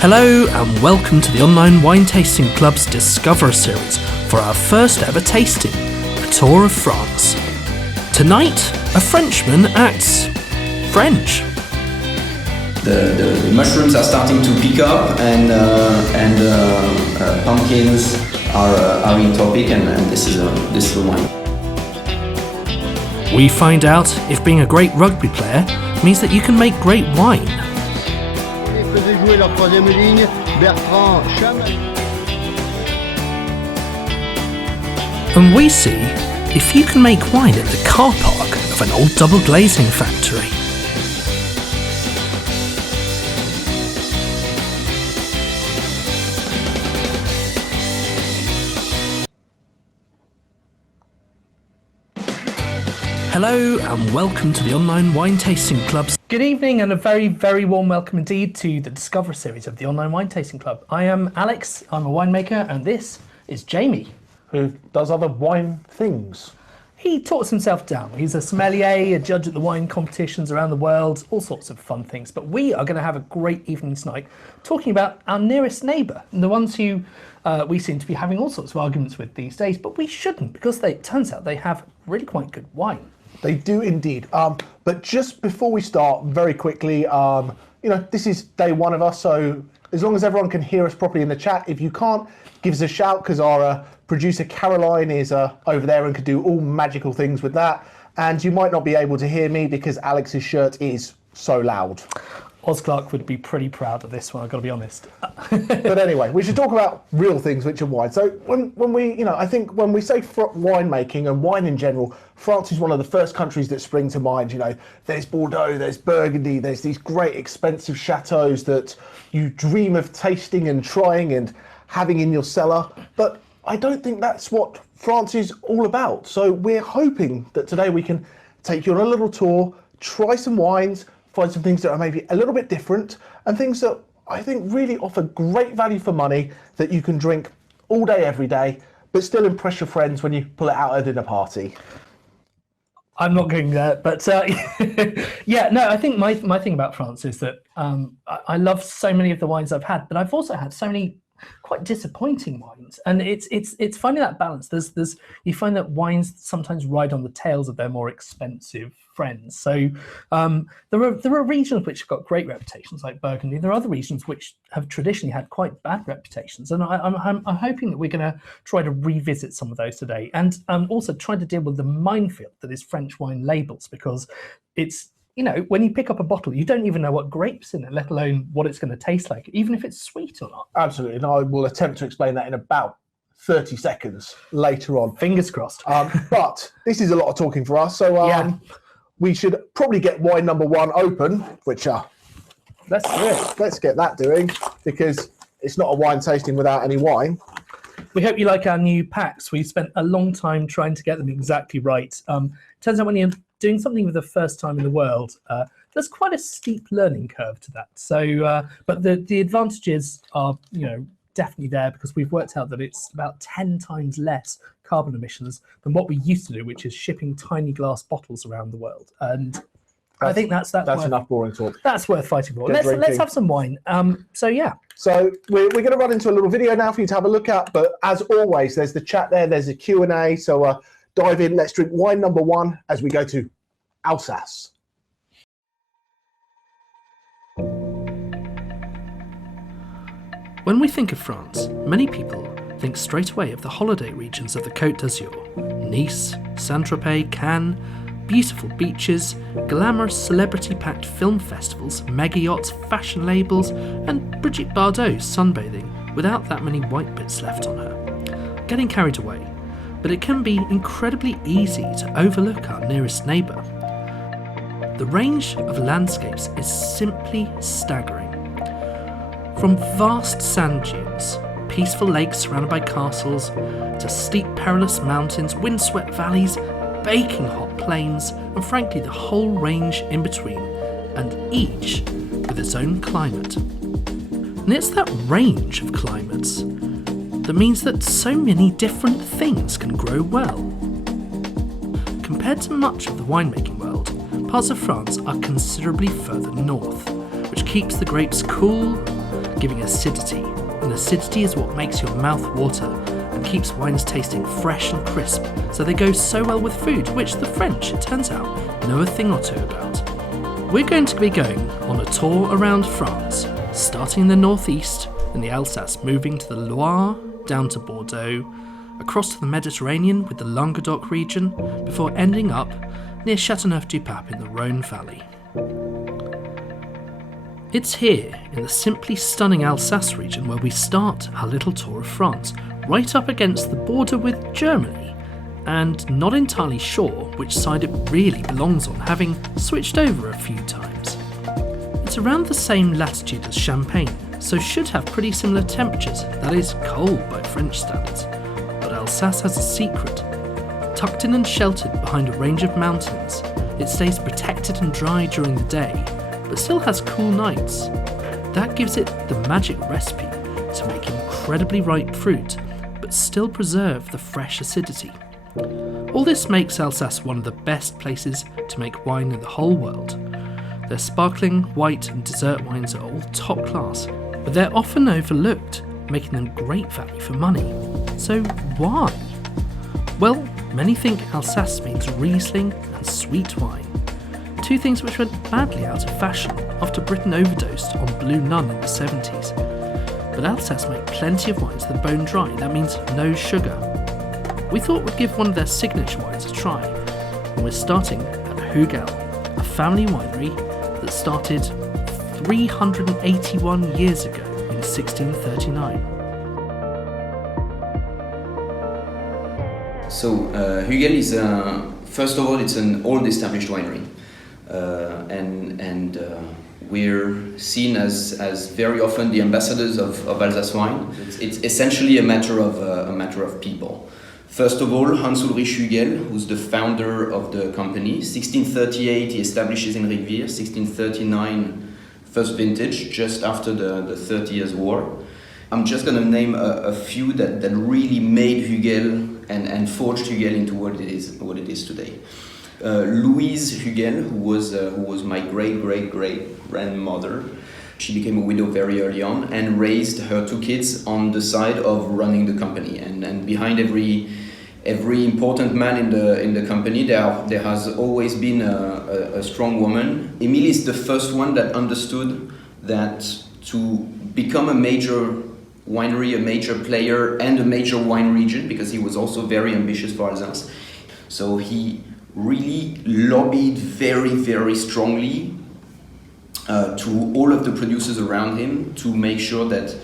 Hello and welcome to the Online Wine Tasting Club's Discover series for our first ever tasting, a tour of France. Tonight, a Frenchman acts French. The mushrooms are starting to pick up and pumpkins are in topic and this is a wine. We find out if being a great rugby player means that you can make great wine. Faisait jouer leur troisième ligne, Bertrand, And we see if you can make wine at the car park of an old double glazing factory. Hello and welcome to the Online Wine Tasting Club's. Good evening and a very, very warm welcome indeed to the Discover series of the Online Wine Tasting Club. I am Alex, I'm a winemaker, and this is Jamie, who does other wine things. He talks himself down. He's a sommelier, a judge at the wine competitions around the world, all sorts of fun things. But we are going to have a great evening tonight talking about our nearest neighbour, and the ones who we seem to be having all sorts of arguments with these days, but we shouldn't, because it turns out they have really quite good wine. They do indeed. But just before we start, very quickly, this is day one of us, so as long as everyone can hear us properly in the chat, if you can't, give us a shout, because our producer Caroline is over there and could do all magical things with that. And you might not be able to hear me because Alex's shirt is so loud. Oz Clark would be pretty proud of this one, I've got to be honest. But anyway, we should talk about real things, which are wine. So when we, I think when we say winemaking and wine in general, France is one of the first countries that spring to mind. There's Bordeaux, there's Burgundy, there's these great expensive chateaus that you dream of tasting and trying and having in your cellar. But I don't think that's what France is all about. So we're hoping that today we can take you on a little tour, try some wines, find some things that are maybe a little bit different, and things that I think really offer great value for money that you can drink all day, every day, but still impress your friends when you pull it out at a dinner party. I'm not going there, but yeah, no, I think my thing about France is that I love so many of the wines I've had, but I've also had so many quite disappointing wines, and it's finding that balance. You find that wines sometimes ride on the tails of their more expensive friends. So there are regions which have got great reputations, like Burgundy. There are other regions which have traditionally had quite bad reputations, and I'm hoping that we're going to try to revisit some of those today, and also try to deal with the minefield that is French wine labels, because it's, when you pick up a bottle, you don't even know what grape's in it, let alone what it's going to taste like, even if it's sweet or not. Absolutely, and I will attempt to explain that in about 30 seconds later on. Fingers crossed. But this is a lot of talking for us, so yeah. We should probably get wine number one open, which let's do it. Let's get that doing, because it's not a wine tasting without any wine. We hope you like our new packs. We spent a long time trying to get them exactly right. Turns out when you're doing something for the first time in the world, there's quite a steep learning curve to that. So, but the advantages are, definitely there, because we've worked out that it's about 10 times less carbon emissions than what we used to do, which is shipping tiny glass bottles around the world. And I think that's enough boring talk. That's worth fighting for. Let's have some wine. So yeah. So we're going to run into a little video now for you to have a look at. But as always, there's the chat there. There's a Q&A. So dive in. Let's drink wine number one as we go to Alsace. When we think of France, many people think straight away of the holiday regions of the Côte d'Azur. Nice, Saint-Tropez, Cannes, beautiful beaches, glamorous celebrity-packed film festivals, mega yachts, fashion labels, and Brigitte Bardot sunbathing without that many white bits left on her. Getting carried away, but it can be incredibly easy to overlook our nearest neighbour. The range of landscapes is simply staggering. From vast sand dunes, peaceful lakes surrounded by castles, to steep perilous mountains, windswept valleys, baking hot plains, and frankly the whole range in between, and each with its own climate. And it's that range of climates that means that so many different things can grow well. Compared to much of the winemaking world, parts of France are considerably further north, which keeps the grapes cool, giving acidity, and acidity is what makes your mouth water and keeps wines tasting fresh and crisp, so they go so well with food, which the French, it turns out, know a thing or two about. We're going to be going on a tour around France, starting in the northeast, in the Alsace, moving to the Loire, down to Bordeaux, across to the Mediterranean with the Languedoc region, before ending up near Châteauneuf-du-Pape in the Rhone Valley. It's here, in the simply stunning Alsace region, where we start our little tour of France, right up against the border with Germany, and not entirely sure which side it really belongs on, having switched over a few times. It's around the same latitude as Champagne, so should have pretty similar temperatures, that is, cold by French standards. But Alsace has a secret. Tucked in and sheltered behind a range of mountains, it stays protected and dry during the day, but still has cool nights. That gives it the magic recipe to make incredibly ripe fruit, but still preserve the fresh acidity. All this makes Alsace one of the best places to make wine in the whole world. Their sparkling, white and dessert wines are all top class, but they're often overlooked, making them great value for money. So why? Well, many think Alsace means Riesling and sweet wine. Two things which went badly out of fashion after Britain overdosed on Blue Nun in the 70s. But Alsace make plenty of wines that are bone dry, that means no sugar. We thought we'd give one of their signature wines a try, and we're starting at Hugel, a family winery that started 381 years ago in 1639. So Hugel is, first of all, it's an old established winery. And we're seen as very often the ambassadors of Alsace wine. It's essentially a matter of people. First of all, Hans Ulrich Hugel, who's the founder of the company. 1638 he establishes in Rivière. 1639 first vintage, just after the 30 Years' War. I'm just going to name a few that really made Hugel and forged Hugel into what it is today. Louise Hugel, who was my great grandmother. She became a widow very early on and raised her two kids on the side of running the company. And behind every important man in the company, there has always been a strong woman. Émilie is the first one that understood that to become a major winery, a major player, and a major wine region, because he was also very ambitious for Alsace. So he really lobbied very strongly to all of the producers around him to make sure that,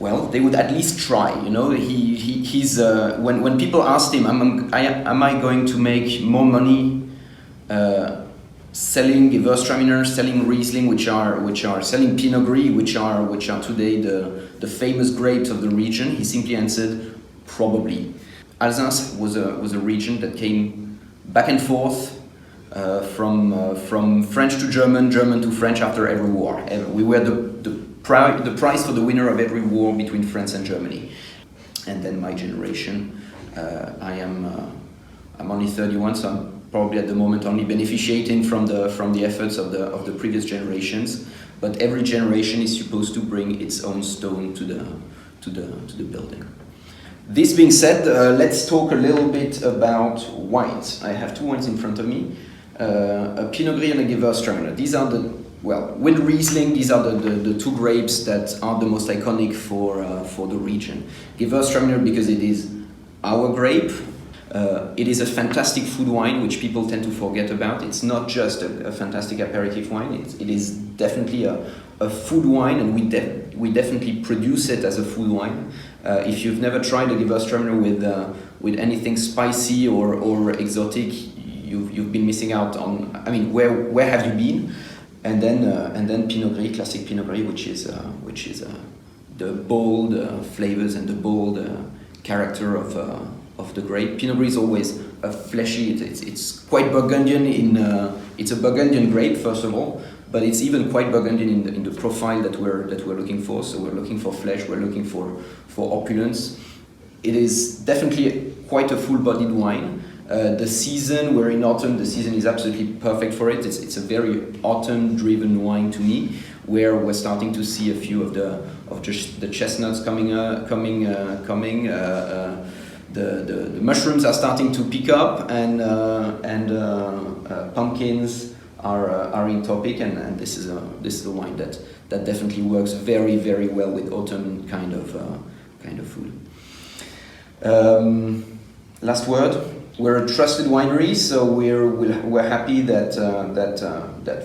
well, they would at least try. You know, he's when people asked him, am I going to make more money selling Gewürztraminer, selling Riesling, which are selling Pinot Gris, which are today the famous grapes of the region? He simply answered, probably. Alsace was a region that came back and forth from French to German, German to French after every war. We were the prize for the winner of every war between France and Germany. And then my generation, I'm only 31, so I'm probably at the moment only beneficiating from the efforts of the previous generations. But every generation is supposed to bring its own stone to the building. This being said, let's talk a little bit about wines. I have two wines in front of me, a Pinot Gris and a Gewürztraminer. These are with Riesling, these are the two grapes that are the most iconic for the region. Gewürztraminer because it is our grape. It is a fantastic food wine, which people tend to forget about. It's not just a fantastic aperitif wine. It is definitely a food wine, and we definitely produce it as a food wine. If you've never tried a Gewürztraminer with anything spicy or exotic, you've been missing out on. I mean, where have you been? And then Pinot Gris, classic Pinot Gris, which is the bold flavors and the bold character of the grape. Pinot Gris is always fleshy. It's quite Burgundian it's a Burgundian grape, first of all, but it's even quite Burgundian in the profile that we're looking for. So we're looking for flesh, we're looking for opulence. It is definitely quite a full-bodied wine. The season, we're in autumn, the season is absolutely perfect for it. It's a very autumn-driven wine to me. where we're starting to see a few of the chestnuts coming. The mushrooms are starting to pick up, and pumpkins are in topic, and this is a wine that definitely works very, very well with autumn kind of food. Last word. We're a trusted winery, so we're happy that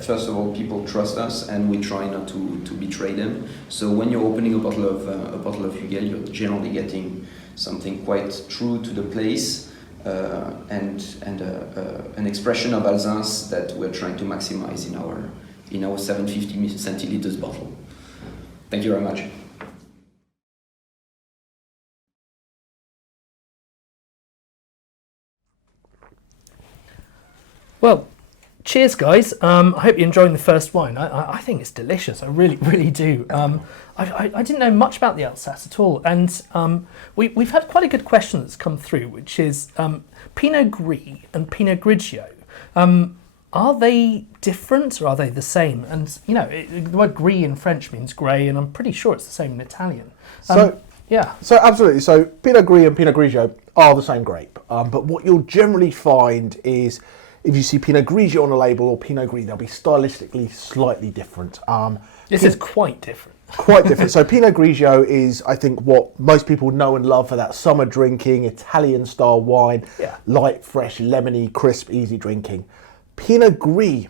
first of all people trust us, and we try not to betray them. So when you're opening a bottle of Hugel, you're generally getting something quite true to the place, and an expression of Alsace that we're trying to maximize in our 750 centiliters bottle. Thank you very much. Well, cheers, guys. I hope you're enjoying the first wine. I think it's delicious. I really, really do. I didn't know much about the Alsace at all, and we've had quite a good question that's come through, which is Pinot Gris and Pinot Grigio. Are they different or are they the same? And the word Gris in French means grey, and I'm pretty sure it's the same in Italian. Yeah. So absolutely. So Pinot Gris and Pinot Grigio are the same grape, but what you'll generally find is, if you see Pinot Grigio on a label or Pinot Gris, they'll be stylistically slightly different. This is quite different. Quite different. So Pinot Grigio is, I think, what most people know and love for that summer drinking, Italian-style wine. Yeah. Light, fresh, lemony, crisp, easy drinking. Pinot Gris,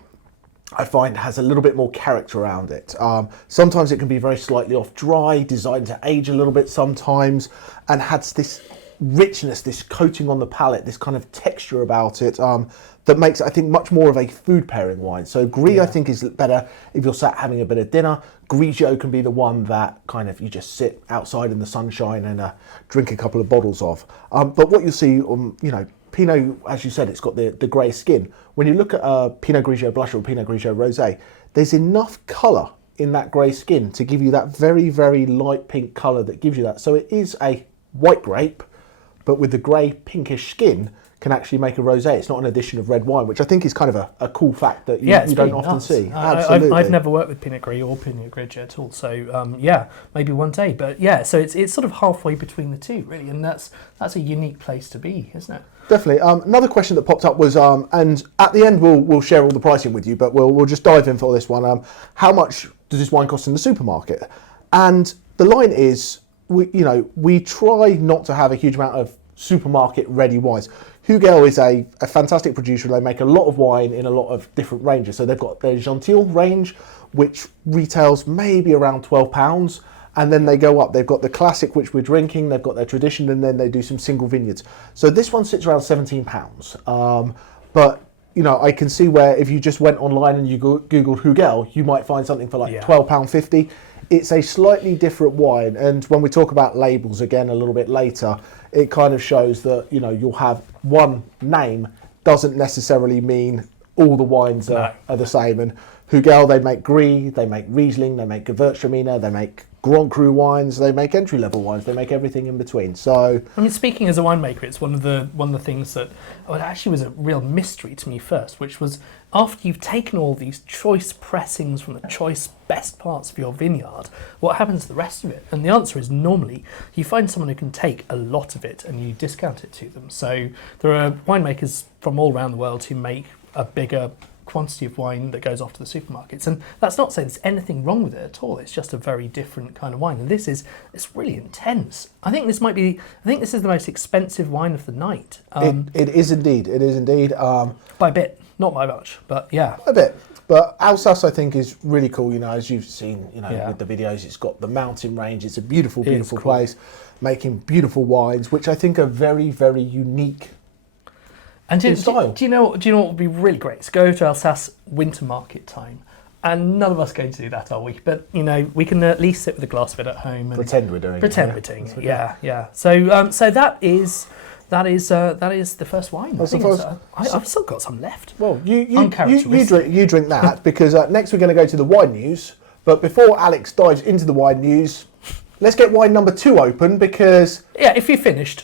I find, has a little bit more character around it. Sometimes it can be very slightly off dry, designed to age a little bit sometimes, and has this richness, this coating on the palate, this kind of texture about it, that makes it, I think, much more of a food pairing wine. So Gris, I think, is better if you're sat having a bit of dinner. Grigio can be the one that kind of you just sit outside in the sunshine and drink a couple of bottles of. But what you'll see, Pinot, as you said, it's got the grey skin. When you look at a Pinot Grigio blush or Pinot Grigio rosé, there's enough colour in that grey skin to give you that very, very light pink colour that gives you that. So it is a white grape, but with the grey pinkish skin, can actually make a rosé. It's not an addition of red wine, which I think is kind of a cool fact that you don't often see. Absolutely. I've never worked with Pinot Gris or Pinot Grigio at all, so maybe one day. But yeah, so it's sort of halfway between the two, really, and that's a unique place to be, isn't it? Definitely. Another question that popped up was, and at the end we'll share all the pricing with you, but we'll just dive in for this one. How much does this wine cost in the supermarket? And the line is, we try not to have a huge amount of supermarket ready wines. Hugel is a fantastic producer. They make a lot of wine in a lot of different ranges. So they've got their Gentil range, which retails maybe around £12, and then they go up. They've got the classic, which we're drinking. They've got their tradition, and then they do some single vineyards. So this one sits around £17. But I can see where if you just went online and you Googled Hugel, you might find something for like £12.50. It's a slightly different wine, and when we talk about labels again a little bit later, it kind of shows that you'll have one name doesn't necessarily mean all the wines are the same. And Hugel, they make Gris, they make Riesling, they make Gewürztraminer, they make Grand Cru wines, they make entry-level wines, they make everything in between. So, I mean, speaking as a winemaker, it's one of the things that actually was a real mystery to me first, which was after you've taken all these choice pressings from the choice best parts of your vineyard, what happens to the rest of it? And the answer is normally you find someone who can take a lot of it and you discount it to them. So there are winemakers from all around the world who make a bigger quantity of wine that goes off to the supermarkets, and that's not saying there's anything wrong with it at all. It's just a very different kind of wine, and it's really intense. I think this is the most expensive wine of the night. It is indeed. By a bit, not by much, but yeah, a bit. But Alsace, I think, is really cool. As you've seen, with the videos, it's got the mountain range. It's a beautiful, beautiful place, making beautiful wines, which I think are very, very unique. And do you know what would be really great? Is go to Alsace winter market time, and none of us are going to do that, are we? But we can at least sit with a glass of it at home and pretend we're doing it. Yeah. So that is the first wine. I've still got some left. Well, you drink that because next we're going to go to the wine news. But before Alex dives into the wine news, let's get wine number 2 open because... Yeah, if you're finished.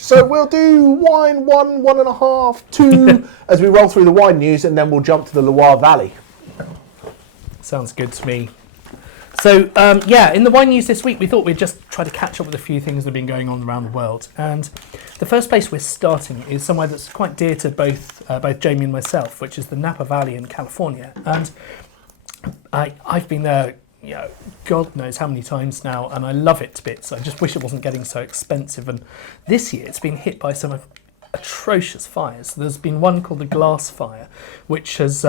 So we'll do wine 1, 1.5, 2 as we roll through the wine news, and then we'll jump to the Loire Valley. Sounds good to me. So, in the wine news this week, we thought we'd just try to catch up with a few things that have been going on around the world. And the first place we're starting is somewhere that's quite dear to both Jamie and myself, which is the Napa Valley in California. And I've been there, God knows how many times now, and I love it to bits. I just wish it wasn't getting so expensive. And this year, it's been hit by some atrocious fires. There's been one called the Glass Fire, which has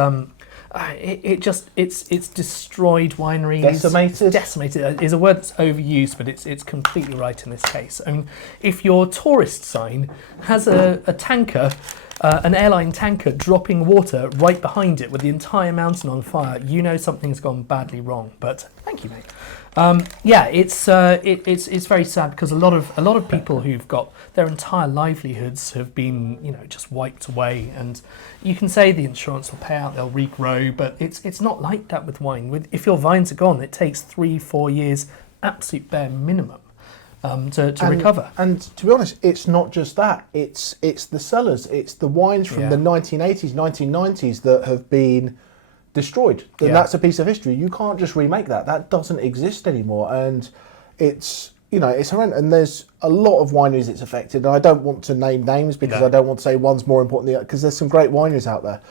it's destroyed wineries. Decimated is a word that's overused, but it's completely right in this case. I mean, if your tourist sign has a tanker, an airline tanker dropping water right behind it with the entire mountain on fire, something's gone badly wrong. But thank you, mate. It's very sad because a lot of people who've got their entire livelihoods have been just wiped away, and you can say the insurance will pay out, they'll regrow, but it's not like that with wine. If your vines are gone, it takes 3-4 years, absolute bare minimum, to recover. And to be honest, it's not just that. It's the cellars. It's the wines from the 1980s, 1990s that have been destroyed. And that's a piece of history. You can't just remake that. That doesn't exist anymore. And it's horrendous. And there's a lot of wineries it's affected. And I don't want to name names because I don't want to say one's more important than the other, because there's some great wineries out there.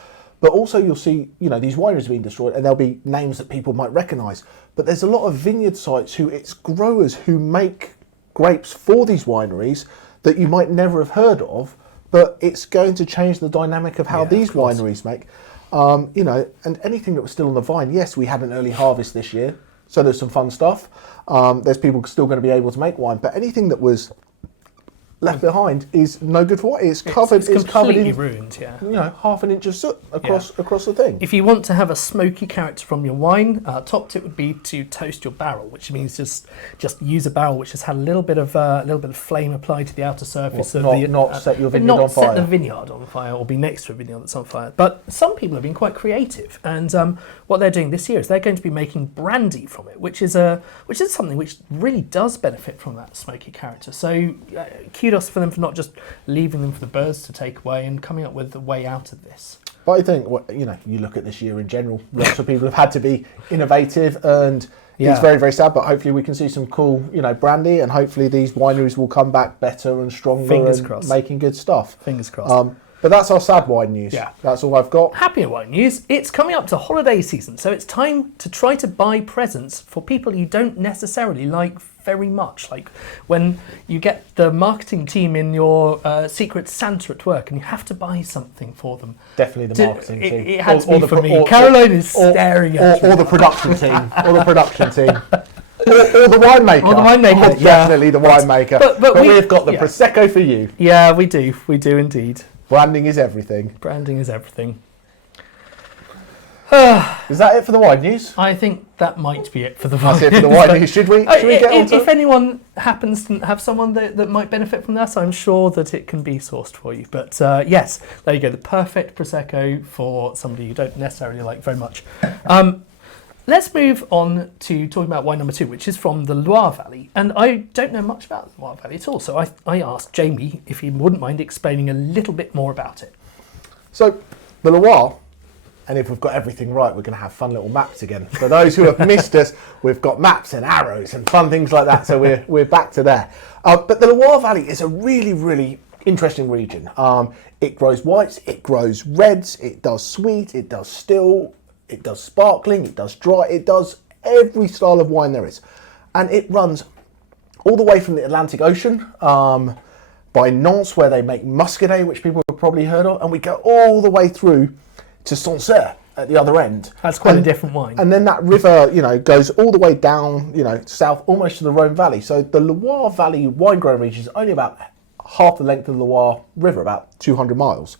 But also you'll see, these wineries are being destroyed and there'll be names that people might recognise. But there's a lot of vineyard sites it's growers who make grapes for these wineries that you might never have heard of, but it's going to change the dynamic of how these wineries make. And anything that was still on the vine, yes, we had an early harvest this year, so there's some fun stuff. There's people still going to be able to make wine, but anything that was left behind is no good for what? It's covered. It's completely ruined. Yeah. Half an inch of soot across the thing. If you want to have a smoky character from your wine, top tip would be to toast your barrel, which means just use a barrel which has had a little bit of flame applied to the outer surface not set your vineyard on fire. Not set the vineyard on fire or be next to a vineyard that's on fire. But some people have been quite creative, and what they're doing this year is they're going to be making brandy from it, which is something which really does benefit from that smoky character. So kudos for them for not just leaving them for the birds to take away and coming up with a way out of this. But I think, you look at this year in general, lots of people have had to be innovative, and it's very, very sad, but hopefully we can see some cool, brandy, and hopefully these wineries will come back better and stronger. Fingers and crossed. Making good stuff. Fingers crossed. But that's our sad wine news. Yeah. That's all I've got. Happier wine news. It's coming up to holiday season, so it's time to try to buy presents for people you don't necessarily like very much. Like when you get the marketing team in your Secret Santa at work and you have to buy something for them. Definitely the marketing team. It had to be for me. Caroline is staring at me. Or the production team. Or the production team. Or the winemaker. Or the winemaker, definitely the winemaker. But we've got the Prosecco for you. Yeah, we do. We do indeed. Branding is everything. Branding is everything. Is that it for the wine news? I think that might be it for the wine news. That's it for the wine news. Should we get on to If anyone happens to have someone that might benefit from this, I'm sure that it can be sourced for you. But yes, there you go. The perfect Prosecco for somebody you don't necessarily like very much. Let's move on to talking about wine number 2, which is from the Loire Valley. And I don't know much about the Loire Valley at all, so I asked Jamie if he wouldn't mind explaining a little bit more about it. So, the Loire, and if we've got everything right, we're going to have fun little maps again. For those who have missed us, we've got maps and arrows and fun things like that, so we're back to there. But the Loire Valley is a really, really interesting region. It grows whites, it grows reds, it does sweet, it does still, it does sparkling, it does dry, it does every style of wine there is. And it runs all the way from the Atlantic Ocean by Nantes, where they make Muscadet, which people have probably heard of, and we go all the way through to Sancerre at the other end. That's quite a different wine. And then that river, goes all the way down, south, almost to the Rhone Valley. So the Loire Valley wine growing region is only about half the length of the Loire River, about 200 miles.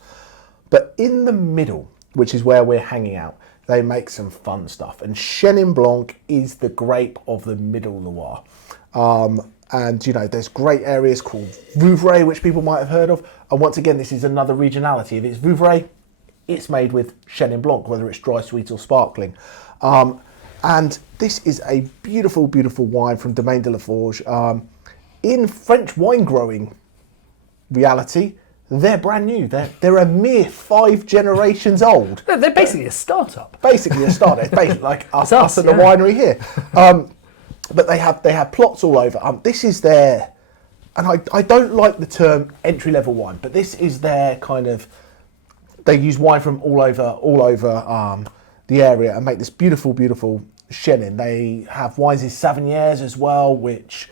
But in the middle, which is where we're hanging out, they make some fun stuff. And Chenin Blanc is the grape of the middle Loire. And, there's great areas called Vouvray, which people might have heard of. And once again, this is another regionality. If it's Vouvray, it's made with Chenin Blanc, whether it's dry, sweet or sparkling. And this is a beautiful, beautiful wine from Domaine de la Forge. In French wine growing reality, they're brand new. They're a mere 5 generations old. They're basically a startup. Basically a startup. It's basically like us at the yeah. winery here. But they have plots all over. This is their, and I don't like the term entry level wine, but this is their kind of. They use wine from all over the area and make this beautiful, beautiful Chenin. They have wines in Savignères as well, which,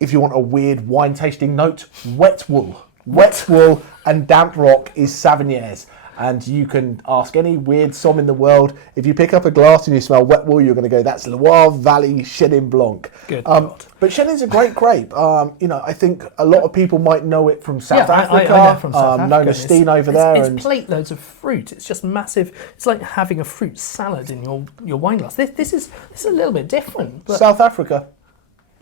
if you want a weird wine tasting note, wet wool and damp rock is Savignères. And you can ask any weird somm in the world, if you pick up a glass and you smell wet wool, you're going to go, that's Loire Valley Chenin Blanc. Good. But Chenin's a great grape. I think a lot of people might know it from South Africa. I know from South Africa. Nona Steen over there. It's plate loads of fruit. It's just massive. It's like having a fruit salad in your wine glass. This is a little bit different. But South Africa,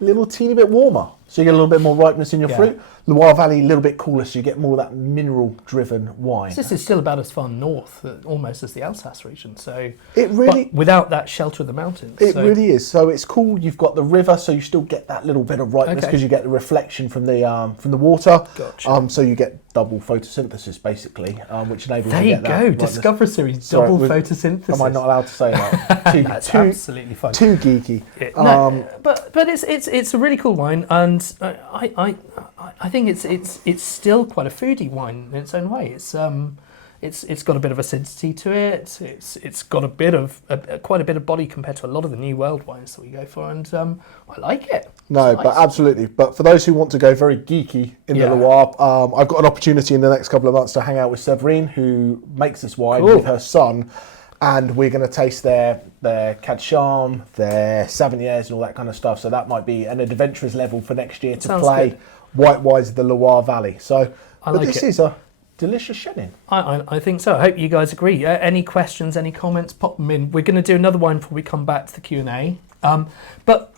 a little teeny bit warmer, so you get a little bit more ripeness in your fruit. Loire Valley, a little bit cooler, so you get more of that mineral-driven wine. This is still about as far north, almost as the Alsace region. So it really, but without that shelter of the mountains. It really is. So it's cool. You've got the river, so you still get that little bit of ripeness because you get the reflection from the water. Gotcha. So you get double photosynthesis basically, which enables there you you to get that go. ripeness. Discover Series double photosynthesis. Am I not allowed to say that? That's absolutely fine. Too geeky. But it's a really cool wine, and I think it's still quite a foodie wine in its own way. It's got a bit of acidity to it. It's got a bit of quite a bit of body compared to a lot of the New World wines that we go for, and I like it. No, nice. but absolutely. But for those who want to go very geeky in the Loire, I've got an opportunity in the next couple of months to hang out with Séverine, who makes this wine with her son, and we're going to taste their Cadcham, their Savignères, and all that kind of stuff. So that might be an adventurous level for next year to play good. white wines of the Loire Valley. So, this is a delicious Chenin. I think so. I hope you guys agree. Any questions, any comments, pop them in. We're going to do another one before we come back to the Q&A. But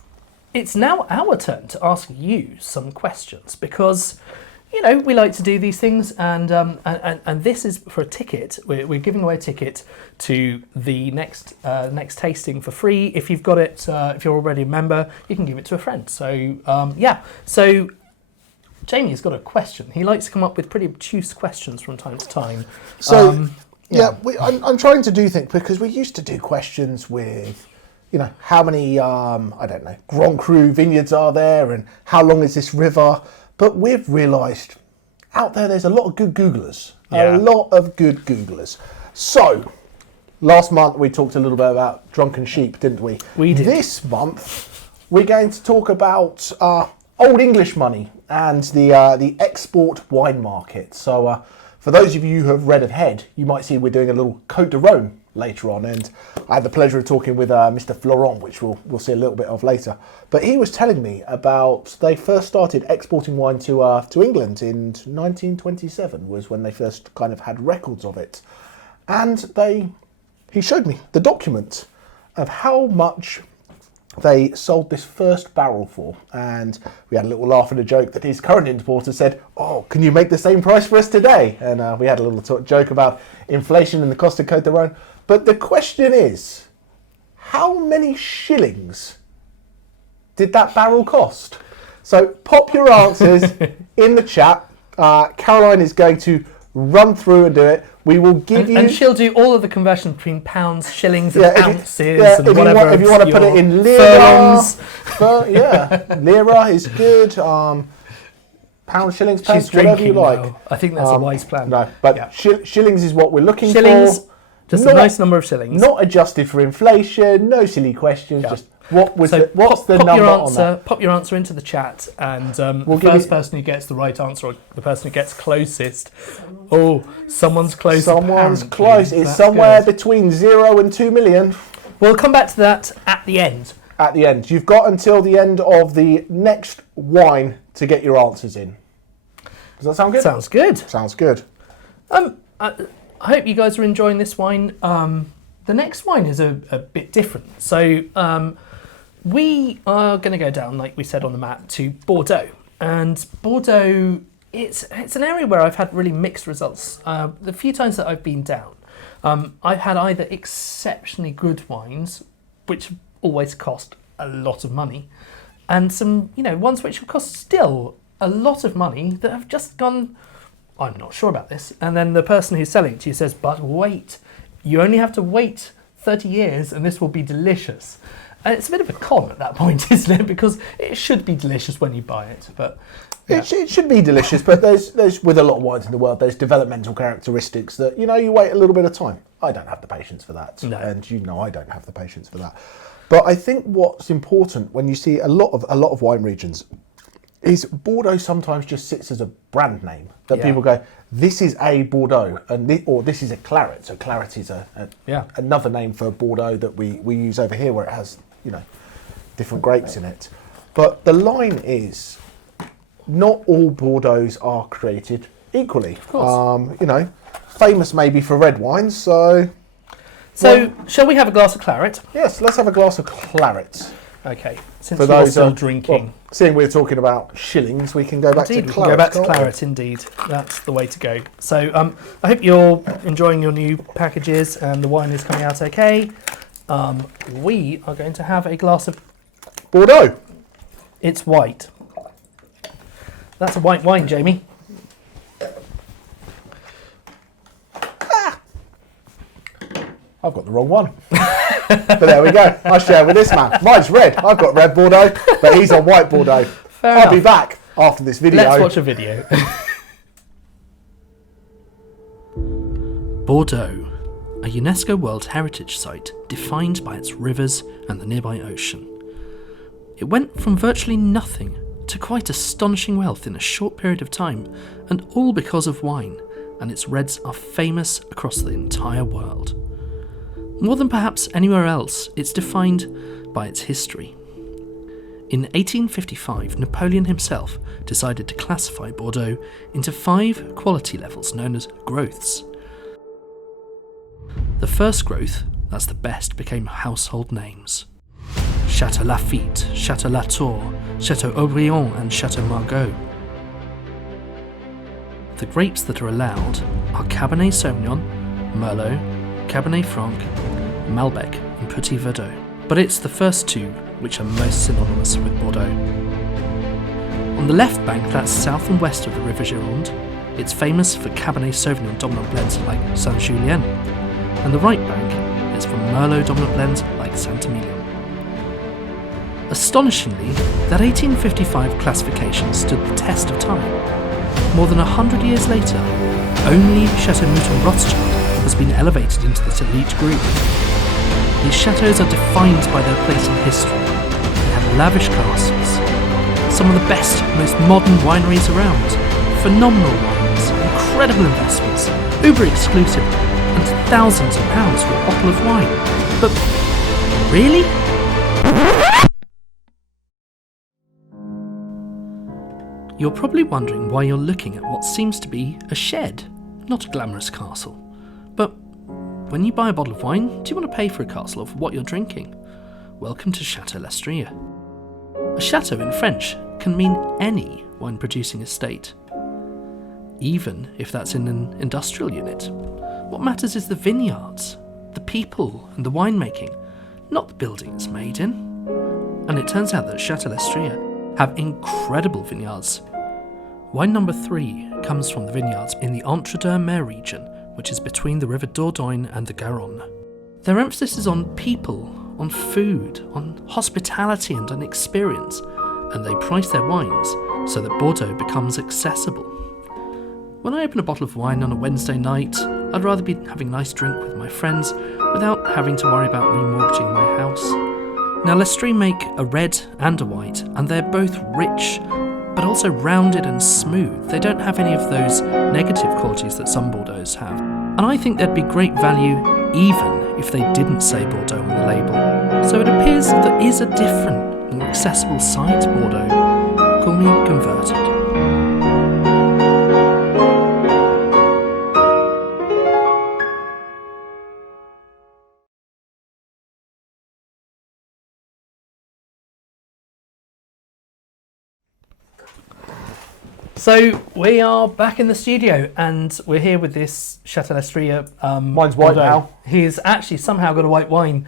it's now our turn to ask you some questions because, we like to do these things, and this is for a ticket. We're giving away a ticket to the next tasting for free. If you've got it, if you're already a member, you can give it to a friend. So So Jamie's got a question. He likes to come up with pretty obtuse questions from time to time. So I'm trying to do things because we used to do questions with, how many Grand Cru vineyards are there and how long is this river. But we've realised out there's a lot of good Googlers. Yeah. A lot of good Googlers. So, last month we talked a little bit about drunken sheep, didn't we? We did. This month we're going to talk about Old English money and the export wine market. So, for those of you who have read ahead, you might see we're doing a little Côte de Rhone later on, and I had the pleasure of talking with Mr. Florent, which we'll see a little bit of later. But he was telling me about they first started exporting wine to England in 1927 was when they first kind of had records of it, and he showed me the document of how much they sold this first barrel for, and we had a little laugh and a joke that his current importer said, "Oh, can you make the same price for us today?" And we had a little joke about inflation and the cost of Côte de Rhone. But the question is, how many shillings did that barrel cost? So pop your answers in the chat. Caroline is going to run through and do it. We will give you... And she'll do all of the conversion between pounds, shillings, and ounces, and if whatever. If you want to put it in lira... Lira is good. Pounds, shillings, pence, She's whatever drinking you like. now. I think that's a wise plan. No, but shillings is what we're looking Shillings, for. just a nice number of shillings. Not adjusted for inflation, no silly questions, just what's the number on that? Pop your answer into the chat, and We'll the first person who gets the right answer, or the person who gets closest. Oh, someone's close. Someone's apparently. close. It's That's somewhere good. between 0 and 2 million. We'll come back to that at the end. At the end. You've got until the end of the next wine to get your answers in. Does that sound good? Sounds good. Sounds good. I hope you guys are enjoying this wine. The next wine is a bit different. So we are going to go down, like we said on the map, to Bordeaux. And Bordeaux, it's an area where I've had really mixed results. The few times that I've been down, I've had either exceptionally good wines, which always cost a lot of money, and some, ones which have cost still a lot of money that have just gone I'm not sure about this. And then the person who's selling it to you says, but wait, you only have to wait 30 years and this will be delicious. And it's a bit of a con at that point, isn't it? Because it should be delicious when you buy it. But yeah. It should be delicious, but there's with a lot of wines in the world, there's developmental characteristics that, you wait a little bit of time. I don't have the patience for that. No. And I don't have the patience for that. But I think what's important when you see a lot of wine regions is Bordeaux sometimes just sits as a brand name that people go, this is a Bordeaux, or this is a Claret. So Claret is another name for Bordeaux that we use over here, where it has different grapes in it. But the line is, not all Bordeaux are created equally. Of course. Famous maybe for red wines. So shall we have a glass of claret? Yes, let's have a glass of Claret. Okay. Since For we're those still drinking. Well, seeing we're talking about shillings, we can go back Indeed, to we Claret. can go back to can't we? claret, indeed. That's the way to go. So I hope you're enjoying your new packages and the wine is coming out okay. We are going to have a glass of... Bordeaux. It's white. That's a white wine, Jamie. I've got the wrong one. But there we go. I share with this man. Mine's red. I've got red Bordeaux, but he's on white Bordeaux. Fair I'll enough. be back after this video. Let's watch a video. Bordeaux, a UNESCO World Heritage Site defined by its rivers and the nearby ocean. It went from virtually nothing to quite astonishing wealth in a short period of time, and all because of wine, and its reds are famous across the entire world. More than perhaps anywhere else, it's defined by its history. In 1855, Napoleon himself decided to classify Bordeaux into 5 quality levels known as growths. The first growth, that's the best, became household names. Chateau Lafite, Chateau Latour, Chateau Aubryon and Chateau Margaux. The grapes that are allowed are Cabernet Sauvignon, Merlot, Cabernet Franc, Malbec and Petit Verdot. But it's the first 2 which are most synonymous with Bordeaux. On the left bank, that's south and west of the River Gironde, it's famous for Cabernet Sauvignon dominant blends like Saint-Julien, and the right bank is for Merlot dominant blends like Saint-Emilion. Astonishingly, that 1855 classification stood the test of time. More than 100 years later, only Chateau Mouton Rothschild has been elevated into this elite group. These chateaux are defined by their place in history. They have lavish castles, some of the best, most modern wineries around, phenomenal wines, incredible investments, uber exclusive, and thousands of pounds for a bottle of wine. But really? You're probably wondering why you're looking at what seems to be a shed, not a glamorous castle. But when you buy a bottle of wine, do you want to pay for a castle or for what you're drinking? Welcome to Chateau Lestrille. A chateau in French can mean any wine-producing estate, even if that's in an industrial unit. What matters is the vineyards, the people and the winemaking, not the building it's made in. And it turns out that Chateau Lestrille have incredible vineyards. Wine number 3 comes from the vineyards in the Entre, Deux region, which is between the River Dordogne and the Garonne. Their emphasis is on people, on food, on hospitality and on experience, and they price their wines so that Bordeaux becomes accessible. When I open a bottle of wine on a Wednesday night, I'd rather be having a nice drink with my friends without having to worry about remortgaging my house. Now, Lestrille make a red and a white, and they're both rich, but also rounded and smooth. They don't have any of those negative qualities that some Bordeaux have. And I think there'd be great value even if they didn't say Bordeaux on the label. So it appears there is a different, more accessible side to Bordeaux. Call me converted. So we are back in the studio and we're here with this Chateau Lestrille. Mine's white Bordeaux. now. He's actually somehow got a white wine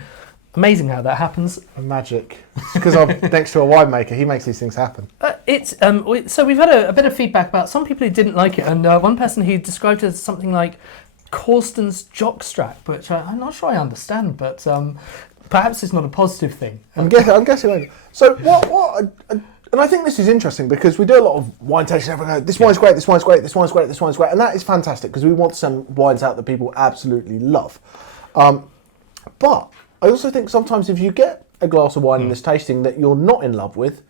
Amazing how that happens. Magic. It's because I'm next to a winemaker. He makes these things happen. So we've had a bit of feedback about some people who didn't like it, and one person who described it as something like Corsten's jockstrap, which I'm not sure I understand, but perhaps it's not a positive thing. I'm guessing. So what? And I think this is interesting because we do a lot of wine tasting. Everyone goes, this wine's great, this wine's great, this wine's great, this wine's great, and that is fantastic because we want to send wines out that people absolutely love. But I also think sometimes if you get a glass of wine in this tasting that you're not in love with,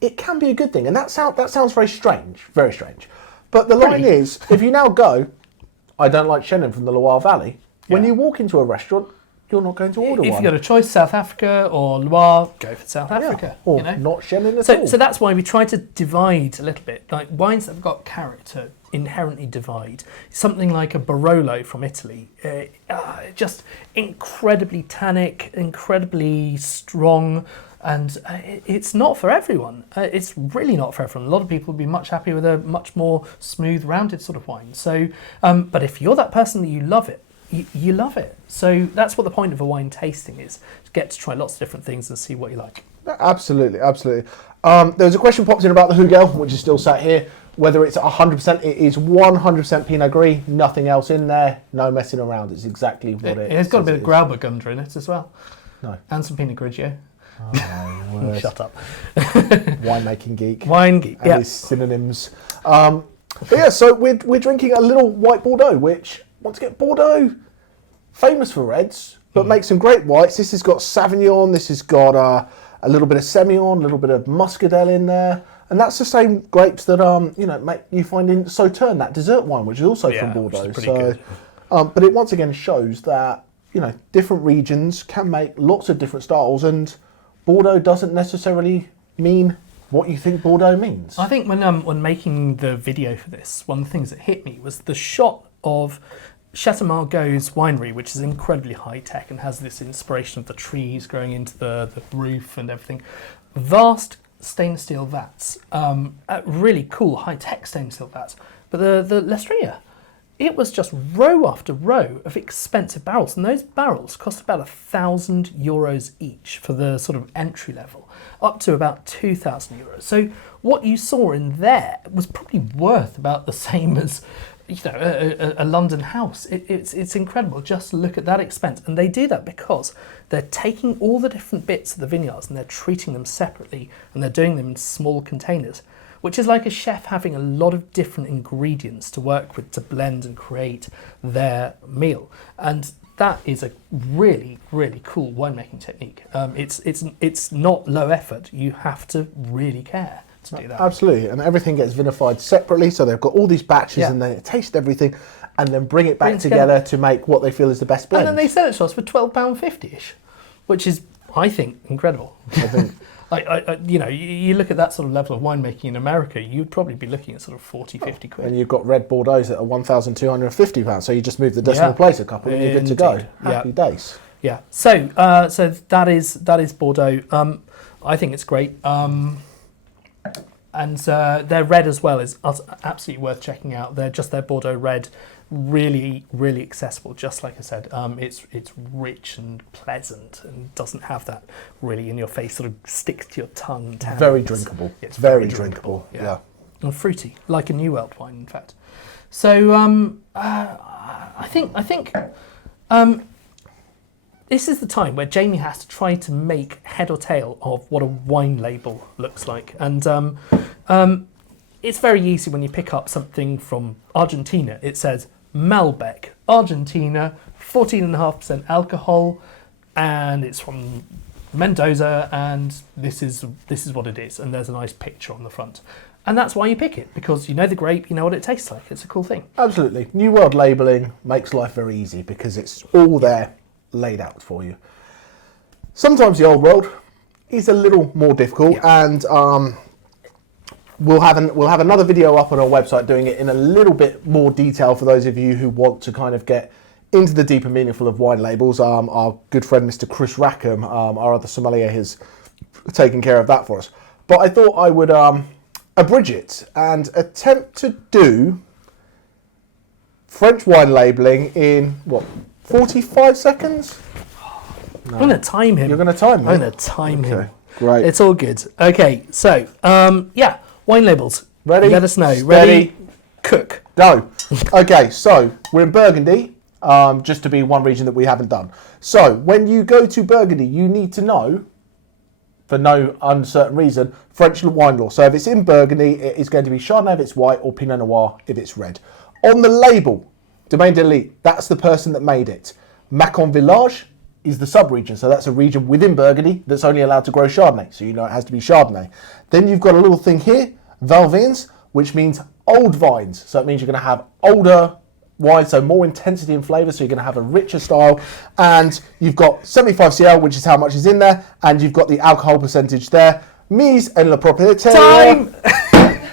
it can be a good thing, and that sounds very strange, very strange. But the line is, if you now go, I don't like Chenin from the Loire Valley. When you walk into a restaurant, you're not going to order one. If you've got a choice, South Africa or Loire, go for South Africa. Or not Chenin at all. So that's why we try to divide a little bit. Like wines that have got character inherently divide. Something like a Barolo from Italy, just incredibly tannic, incredibly strong, and it's not for everyone. It's really not for everyone. A lot of people would be much happier with a much more smooth, rounded sort of wine. So, but if you're that person that you love it, you love it. So that's what the point of a wine tasting is, to get to try lots of different things and see what you like. Absolutely. There was a question popped in about the Hugel, which is still sat here. Whether it's 100%, it is 100% Pinot Gris, nothing else in there, no messing around. It's exactly what it is. It's got a bit of Grauburgunder in it as well. No. And some Pinot Grigio. Oh, my word. Shut up. Winemaking geek. Wine geek, and his synonyms. But yeah, so we're drinking a little white Bordeaux, which, once again, Bordeaux, famous for reds, but makes some great whites. This has got Sauvignon, this has got a little bit of Semillon, a little bit of Muscadel in there. And that's the same grapes that you find in Sauternes, that dessert wine, which is also from Bordeaux. Good. But it once again shows that different regions can make lots of different styles, and Bordeaux doesn't necessarily mean what you think Bordeaux means. I think when making the video for this, one of the things that hit me was the shot of Chateau Margaux's winery, which is incredibly high tech and has this inspiration of the trees growing into the roof and everything. Vast stainless steel vats, really cool high-tech stainless steel vats. But the Lestrille, it was just row after row of expensive barrels, and those barrels cost about €1,000 each for the sort of entry level, up to about €2,000. So what you saw in there was probably worth about the same as a London house. It's incredible. Just look at that expense. And they do that because they're taking all the different bits of the vineyards and they're treating them separately, and they're doing them in small containers, which is like a chef having a lot of different ingredients to work with to blend and create their meal. And that is a really, really cool winemaking technique. It's not low effort. You have to really care to do that. Absolutely, and everything gets vinified separately, so they've got all these batches and they taste everything and then bring it back together to make what they feel is the best blend. And then they sell it to us for £12.50ish, which is, I think, incredible. I think you look at that sort of level of winemaking in America, you'd probably be looking at sort of 40, 50 quid. And you've got red Bordeaux that are £1,250, so you just move the decimal place a couple and you're good to go. Happy days. Yeah. So that is Bordeaux. I think it's great. And their red as well is absolutely worth checking out. Their Bordeaux red, really, really accessible. Just like I said, it's rich and pleasant and doesn't have that really in your face sort of sticks to your tongue. Very drinkable. It's very drinkable. Yeah. And fruity, like a New World wine, in fact. So I think this is the time where Jamie has to try to make head or tail of what a wine label looks like. And it's very easy when you pick up something from Argentina. It says Malbec, Argentina, 14.5% alcohol, and it's from Mendoza, and this is what it is. And there's a nice picture on the front. And that's why you pick it, because you know the grape, you know what it tastes like. It's a cool thing. Absolutely. New World labelling makes life very easy because it's all there, laid out for you. Sometimes the Old World is a little more difficult, and we'll have another video up on our website doing it in a little bit more detail for those of you who want to kind of get into the deeper meaningful of wine labels. Our good friend Mr. Chris Rackham, our other sommelier, has taken care of that for us. But I thought I would abridge it and attempt to do French wine labelling in, 45 seconds? I'm going to time him. You're going to time him? I'm going to time him. Great. It's all good. Okay, so, wine labels. Ready? Let us know. Steady. Ready? Cook. Go. Okay, so we're in Burgundy, just to be one region that we haven't done. So when you go to Burgundy, you need to know, for no uncertain reason, French wine law. So if it's in Burgundy, it is going to be Chardonnay if it's white or Pinot Noir if it's red. On the label, Domaine d'Elite, that's the person that made it. Macon Village is the sub-region, so that's a region within Burgundy that's only allowed to grow Chardonnay, so you know it has to be Chardonnay. Then you've got a little thing here, Valvins, which means old vines, so it means you're going to have older wine, so more intensity in flavour, so you're going to have a richer style. And you've got 75 CL, which is how much is in there, and you've got the alcohol percentage there. Mise en la propriété. Time!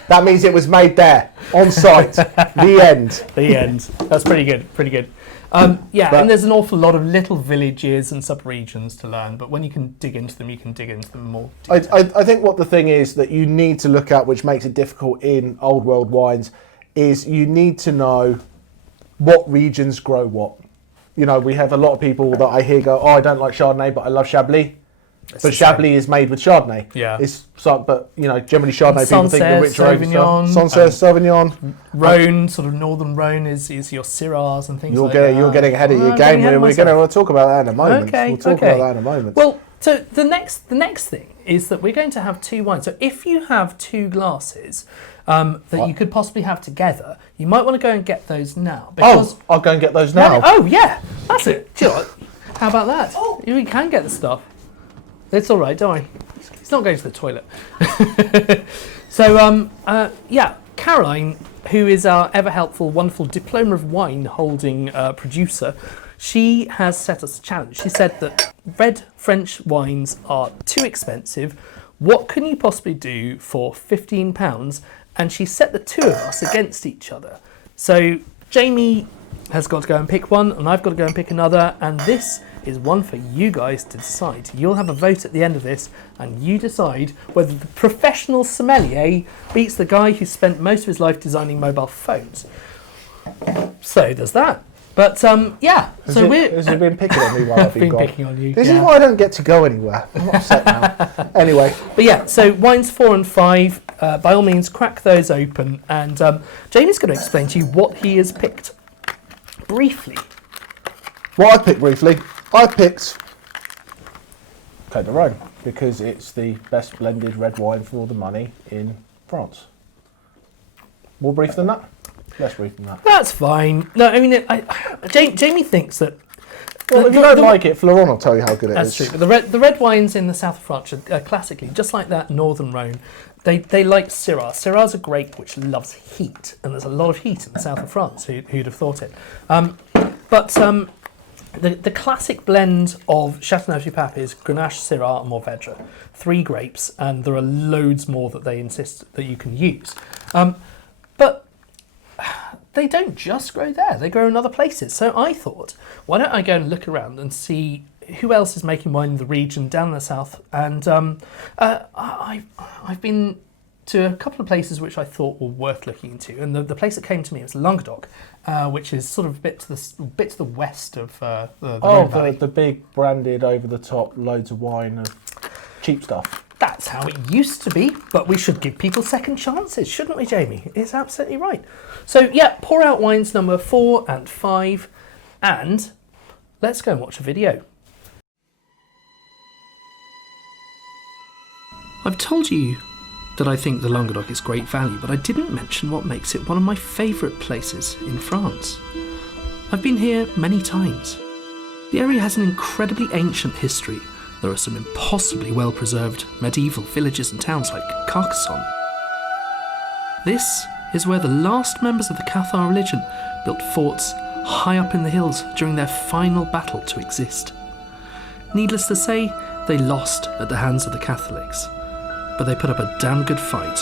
That means it was made there, on site. The end. The end. That's pretty good, pretty good. And there's an awful lot of little villages and sub-regions to learn, but when you can dig into them, you can dig into them more. I think what the thing is that you need to look at, which makes it difficult in old world wines, is you need to know what regions grow what. You know, we have a lot of people that I hear go, I don't like Chardonnay, but I love Chablis. But Chablis is made with Chardonnay. Yeah. But, you know, generally Chardonnay people think the richer Sauvignon, Sancerre, Sauvignon. Rhone, sort of northern Rhone is your Syrahs and things like that. You're getting ahead of your game. We're going to talk about that in a moment. Okay, we'll talk about that in a moment. Well, so the next thing is that we're going to have two wines. So if you have two glasses that you could possibly have together, you might want to go and get those now. Because I'll go and get those now. Oh, yeah, that's it. Do you know what? How about that? We can get the stuff. It's all right, don't worry. He's not going to the toilet. So, Caroline, who is our ever helpful, wonderful Diploma of Wine holding producer, she has set us a challenge. She said that red French wines are too expensive. What can you possibly do for £15? And she set the two of us against each other. So Jamie has got to go and pick one, and I've got to go and pick another, and this is one for you guys to decide. You'll have a vote at the end of this, and you decide whether the professional sommelier beats the guy who spent most of his life designing mobile phones. So there's that. But Has it been picking on me while I've been gone? Picking on you. This is why I don't get to go anywhere. I'm upset now. Anyway. But yeah, so wines 4 and 5, by all means, crack those open, and Jamie's going to explain to you what he has picked briefly. What I picked briefly, I picked Côte de Rhone because it's the best blended red wine for all the money in France. More brief than that? Less brief than that. That's fine. No, I mean, Jamie thinks that. Well, if you don't like it, Florent will tell you how good it is. That's true. But the red wines in the south of France are classically, just like that northern Rhone, they like Syrah. Syrah's a grape which loves heat, and there's a lot of heat in the south of France. Who'd have thought it? The classic blend of Châteauneuf-du-Pape is Grenache, Syrah, and Mourvèdre. 3 grapes, and there are loads more that they insist that you can use. But they don't just grow there, they grow in other places. So I thought, why don't I go and look around and see who else is making wine in the region down in the south. And I've been to a couple of places which I thought were worth looking into. And the place that came to me was Languedoc, which is sort of a bit to the west of the Rhone Valley. The big branded over the top loads of wine of cheap stuff. That's how it used to be, but we should give people second chances, shouldn't we, Jamie? It's absolutely right. So, yeah, pour out wines number 4 and 5, and let's go and watch a video. I've told you that I think the Languedoc is great value, but I didn't mention what makes it one of my favourite places in France. I've been here many times. The area has an incredibly ancient history. There are some impossibly well-preserved medieval villages and towns like Carcassonne. This is where the last members of the Cathar religion built forts high up in the hills during their final battle to exist. Needless to say, they lost at the hands of the Catholics, but they put up a damn good fight.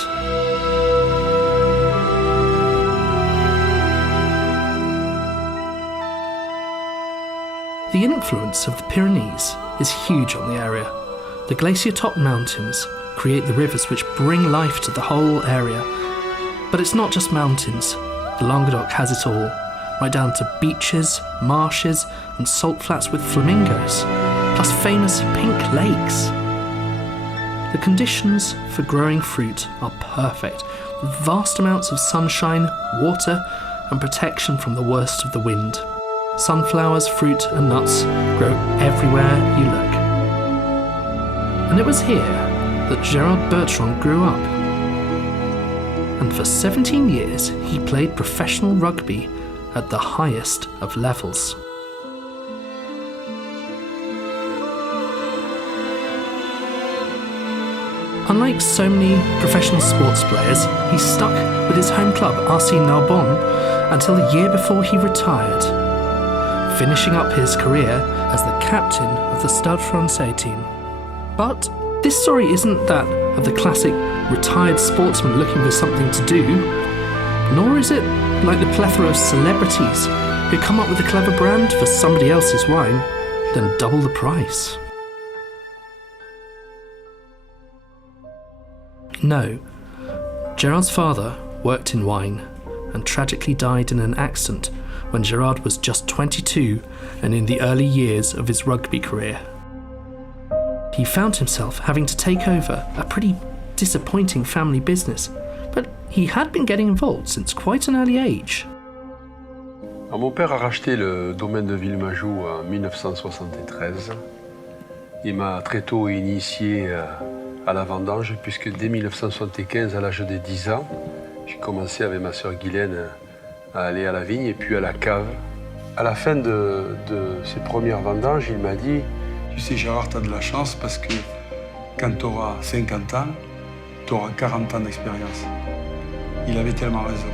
The influence of the Pyrenees is huge on the area. The glacier-topped mountains create the rivers which bring life to the whole area. But it's not just mountains. The Languedoc has it all, right down to beaches, marshes, and salt flats with flamingos. plus famous pink lakes. The conditions for growing fruit are perfect, with vast amounts of sunshine, water, and protection from the worst of the wind. Sunflowers, fruit, and nuts grow everywhere you look. And it was here that Gerard Bertrand grew up. And for 17 years, he played professional rugby at the highest of levels. Unlike so many professional sports players, he stuck with his home club, RC Narbonne, until the year before he retired, finishing up his career as the captain of the Stade Français team. But this story isn't that of the classic retired sportsman looking for something to do, nor is it like the plethora of celebrities who come up with a clever brand for somebody else's wine, then double the price. No, Gerard's father worked in wine and tragically died in an accident when Gerard was just 22 and in the early years of his rugby career. He found himself having to take over a pretty disappointing family business, but he had been getting involved since quite an early age. Alors, mon père a racheté le domaine de Villemajou en 1973. Il m'a très tôt initié à la vendange, puisque dès 1975, à l'âge de 10 ans, j'ai commencé avec ma sœur Guylaine à aller à la vigne et puis à la cave. À la fin de ses premières vendanges, il m'a dit « Tu sais Gérard, tu as de la chance parce que quand tu auras 50 ans, tu auras 40 ans d'expérience. » Il avait tellement raison.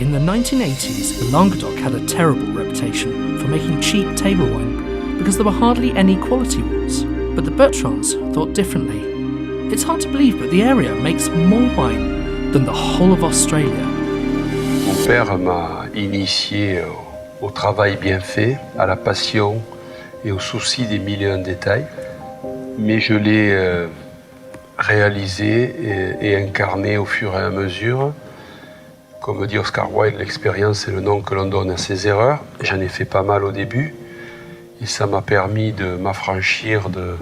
In the 1980s, Languedoc had a terrible reputation for making cheap table wine because there were hardly any quality rules. But the Bertrands thought differently. It's hard to believe, but the area makes more wine than the whole of Australia. Mon père m'a initié au travail bien fait, à la passion et au souci des mille et un détails. Mais je l'ai réalisé et incarné au fur et à mesure. Comme dit Oscar Wilde, l'expérience c'est le nom que l'on donne à ses erreurs. J'en ai fait pas mal au début. Et ça m'a permis de m'affranchir de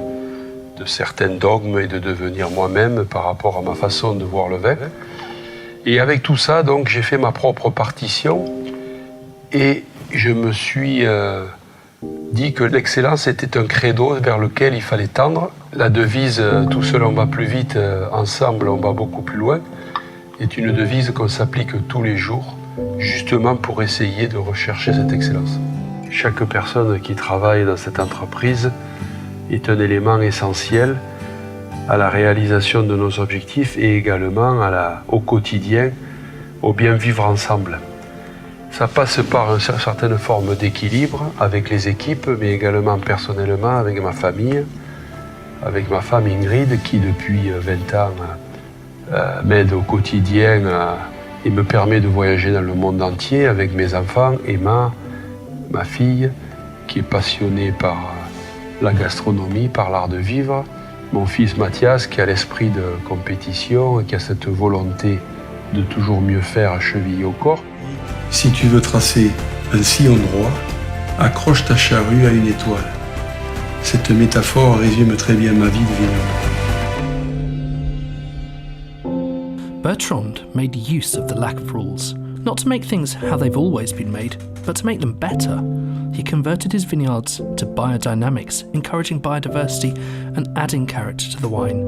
certains dogmes et de devenir moi-même par rapport à ma façon de voir le vin. Et avec tout ça, donc, j'ai fait ma propre partition et je me suis dit que l'excellence était un credo vers lequel il fallait tendre. La devise « Tout seul on va plus vite, ensemble on va beaucoup plus loin » est une devise qu'on s'applique tous les jours, justement pour essayer de rechercher cette excellence. Chaque personne qui travaille dans cette entreprise est un élément essentiel à la réalisation de nos objectifs et également au quotidien, au bien vivre ensemble. Ça passe par une certaine forme d'équilibre avec les équipes, mais également personnellement avec ma famille, avec ma femme Ingrid qui depuis 20 ans m'aide au quotidien et me permet de voyager dans le monde entier avec mes enfants, Emma, ma fille, qui est passionnée par la gastronomie, par l'art de vivre. Mon fils Mathias, qui a l'esprit de compétition et qui a cette volonté de toujours mieux faire chevillé au corps. Si tu veux tracer un sillon droit, accroche ta charrue à une étoile. Cette métaphore résume très bien ma vie de vigneron. Bertrand made use of the lack of rules, not to make things how they've always been made, but to make them better. He converted his vineyards to biodynamics, encouraging biodiversity and adding character to the wine.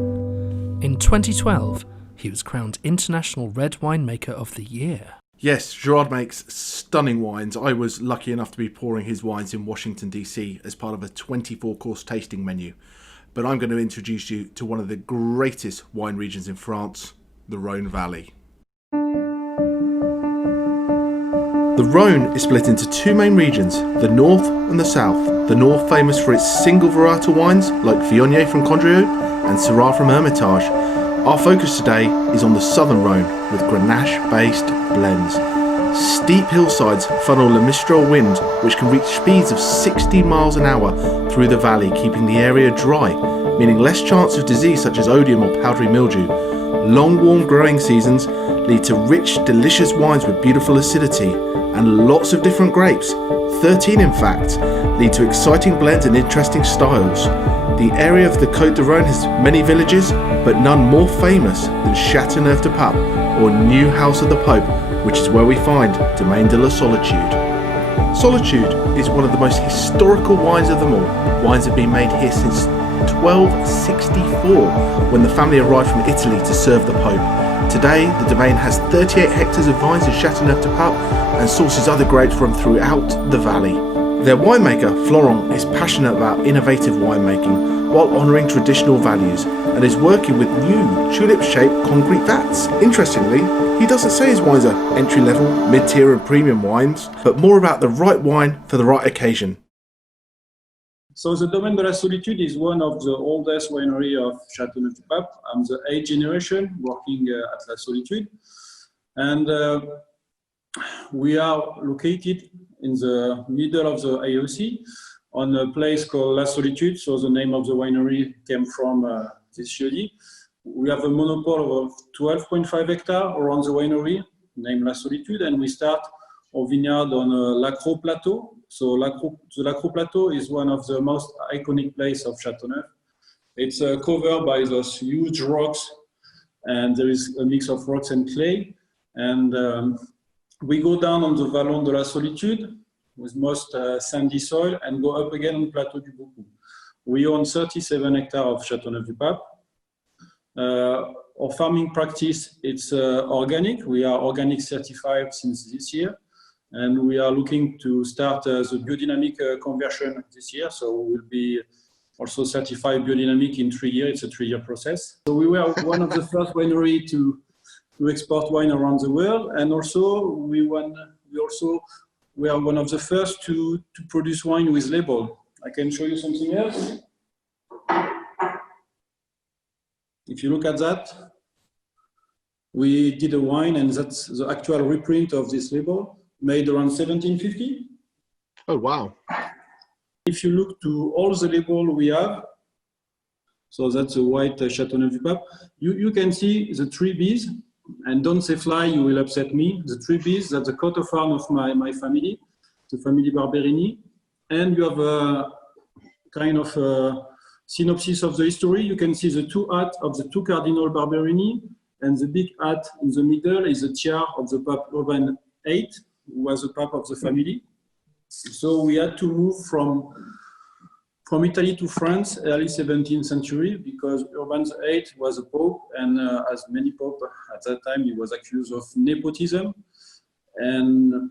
In 2012, he was crowned International Red Winemaker of the Year. Yes, Gerard makes stunning wines. I was lucky enough to be pouring his wines in Washington, D.C. as part of a 24-course tasting menu. But I'm going to introduce you to one of the greatest wine regions in France, the Rhone Valley. The Rhone is split into two main regions, the north and the south. The north famous for its single varietal wines like Viognier from Condrieu and Syrah from Hermitage. Our focus today is on the southern Rhone with Grenache-based blends. Steep hillsides funnel a mistral wind which can reach speeds of 60 miles an hour through the valley, keeping the area dry, meaning less chance of disease such as odium or powdery mildew. Long warm growing seasons lead to rich, delicious wines with beautiful acidity and lots of different grapes, 13 in fact, lead to exciting blends and interesting styles. The area of the Côte de Rhone has many villages, but none more famous than Châteauneuf-du-Pape, or New House of the Pope, which is where we find Domaine de la Solitude. Solitude is one of the most historical wines of them all. Wines have been made here since 1264, when the family arrived from Italy to serve the Pope. Today, the domain has 38 hectares of vines in Châteauneuf-du-Pape and sources other grapes from throughout the valley. Their winemaker, Florent, is passionate about innovative winemaking while honouring traditional values and is working with new tulip-shaped concrete vats. Interestingly, he doesn't say his wines are entry-level, mid-tier and premium wines, but more about the right wine for the right occasion. So the Domaine de la Solitude is one of the oldest winery of Châteauneuf-du-Pape. I'm the 8th generation working at La Solitude. And we are located in the middle of the AOC on a place called La Solitude. So the name of the winery came from this jeudi. We have a monopole of 12.5 hectares around the winery named La Solitude, and we start our vineyard on Lacro Plateau. So the Lacro Plateau is one of the most iconic places of Châteauneuf. It's covered by those huge rocks, and there is a mix of rocks and clay. And we go down on the Vallon de la Solitude with most sandy soil and go up again on Plateau du Boucou. We own 37 hectares of Châteauneuf-du-Pape. Our farming practice, it's organic. We are organic certified since this year. And we are looking to start the biodynamic conversion this year. So we will be also certified biodynamic in 3 years. It's a 3-year process. So we were one of the first winery to export wine around the world. And also we are one of the first to produce wine with label. I can show you something else. If you look at that, we did a wine, and that's the actual reprint of this label, made around 1750. Oh, wow. If you look to all the label we have, so that's a white Châteauneuf-du-Pape, you can see the 3 bees, and don't say fly, you will upset me. The 3 bees, that's the coat of arms of my family, the family Barberini. And you have a kind of a synopsis of the history. You can see the 2 hats of the 2 Cardinal Barberini, and the big hat in the middle is the tiara of the Pope Urban VIII, who was the Pope of the family. So we had to move from Italy to France, early 17th century, because Urban VIII was a pope, and as many popes at that time, he was accused of nepotism, and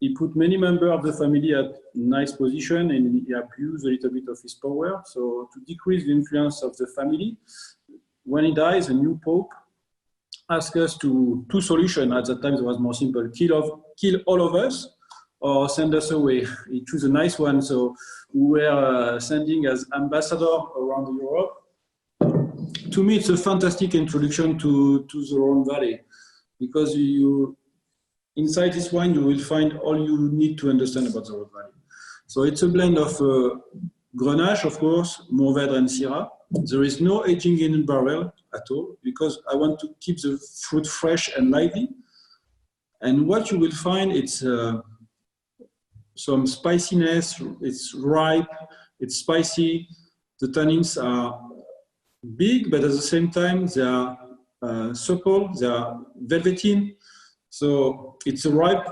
he put many members of the family at nice position, and he abused a little bit of his power. So to decrease the influence of the family, when he dies, a new pope asked us to 2 solutions. At that time, it was more simple: kill all of us, or send us away. He chose a nice one, so we were sending as ambassador around Europe. To me, it's a fantastic introduction to the Rhone Valley, because inside this wine, you will find all you need to understand about the Rhone Valley. So it's a blend of Grenache, of course, Mourvèdre and Syrah. There is no aging in barrel at all, because I want to keep the fruit fresh and lively. And what you will find, it's some spiciness, it's ripe, it's spicy. The tannins are big, but at the same time, they are supple, they are velveteen. So it's a ripe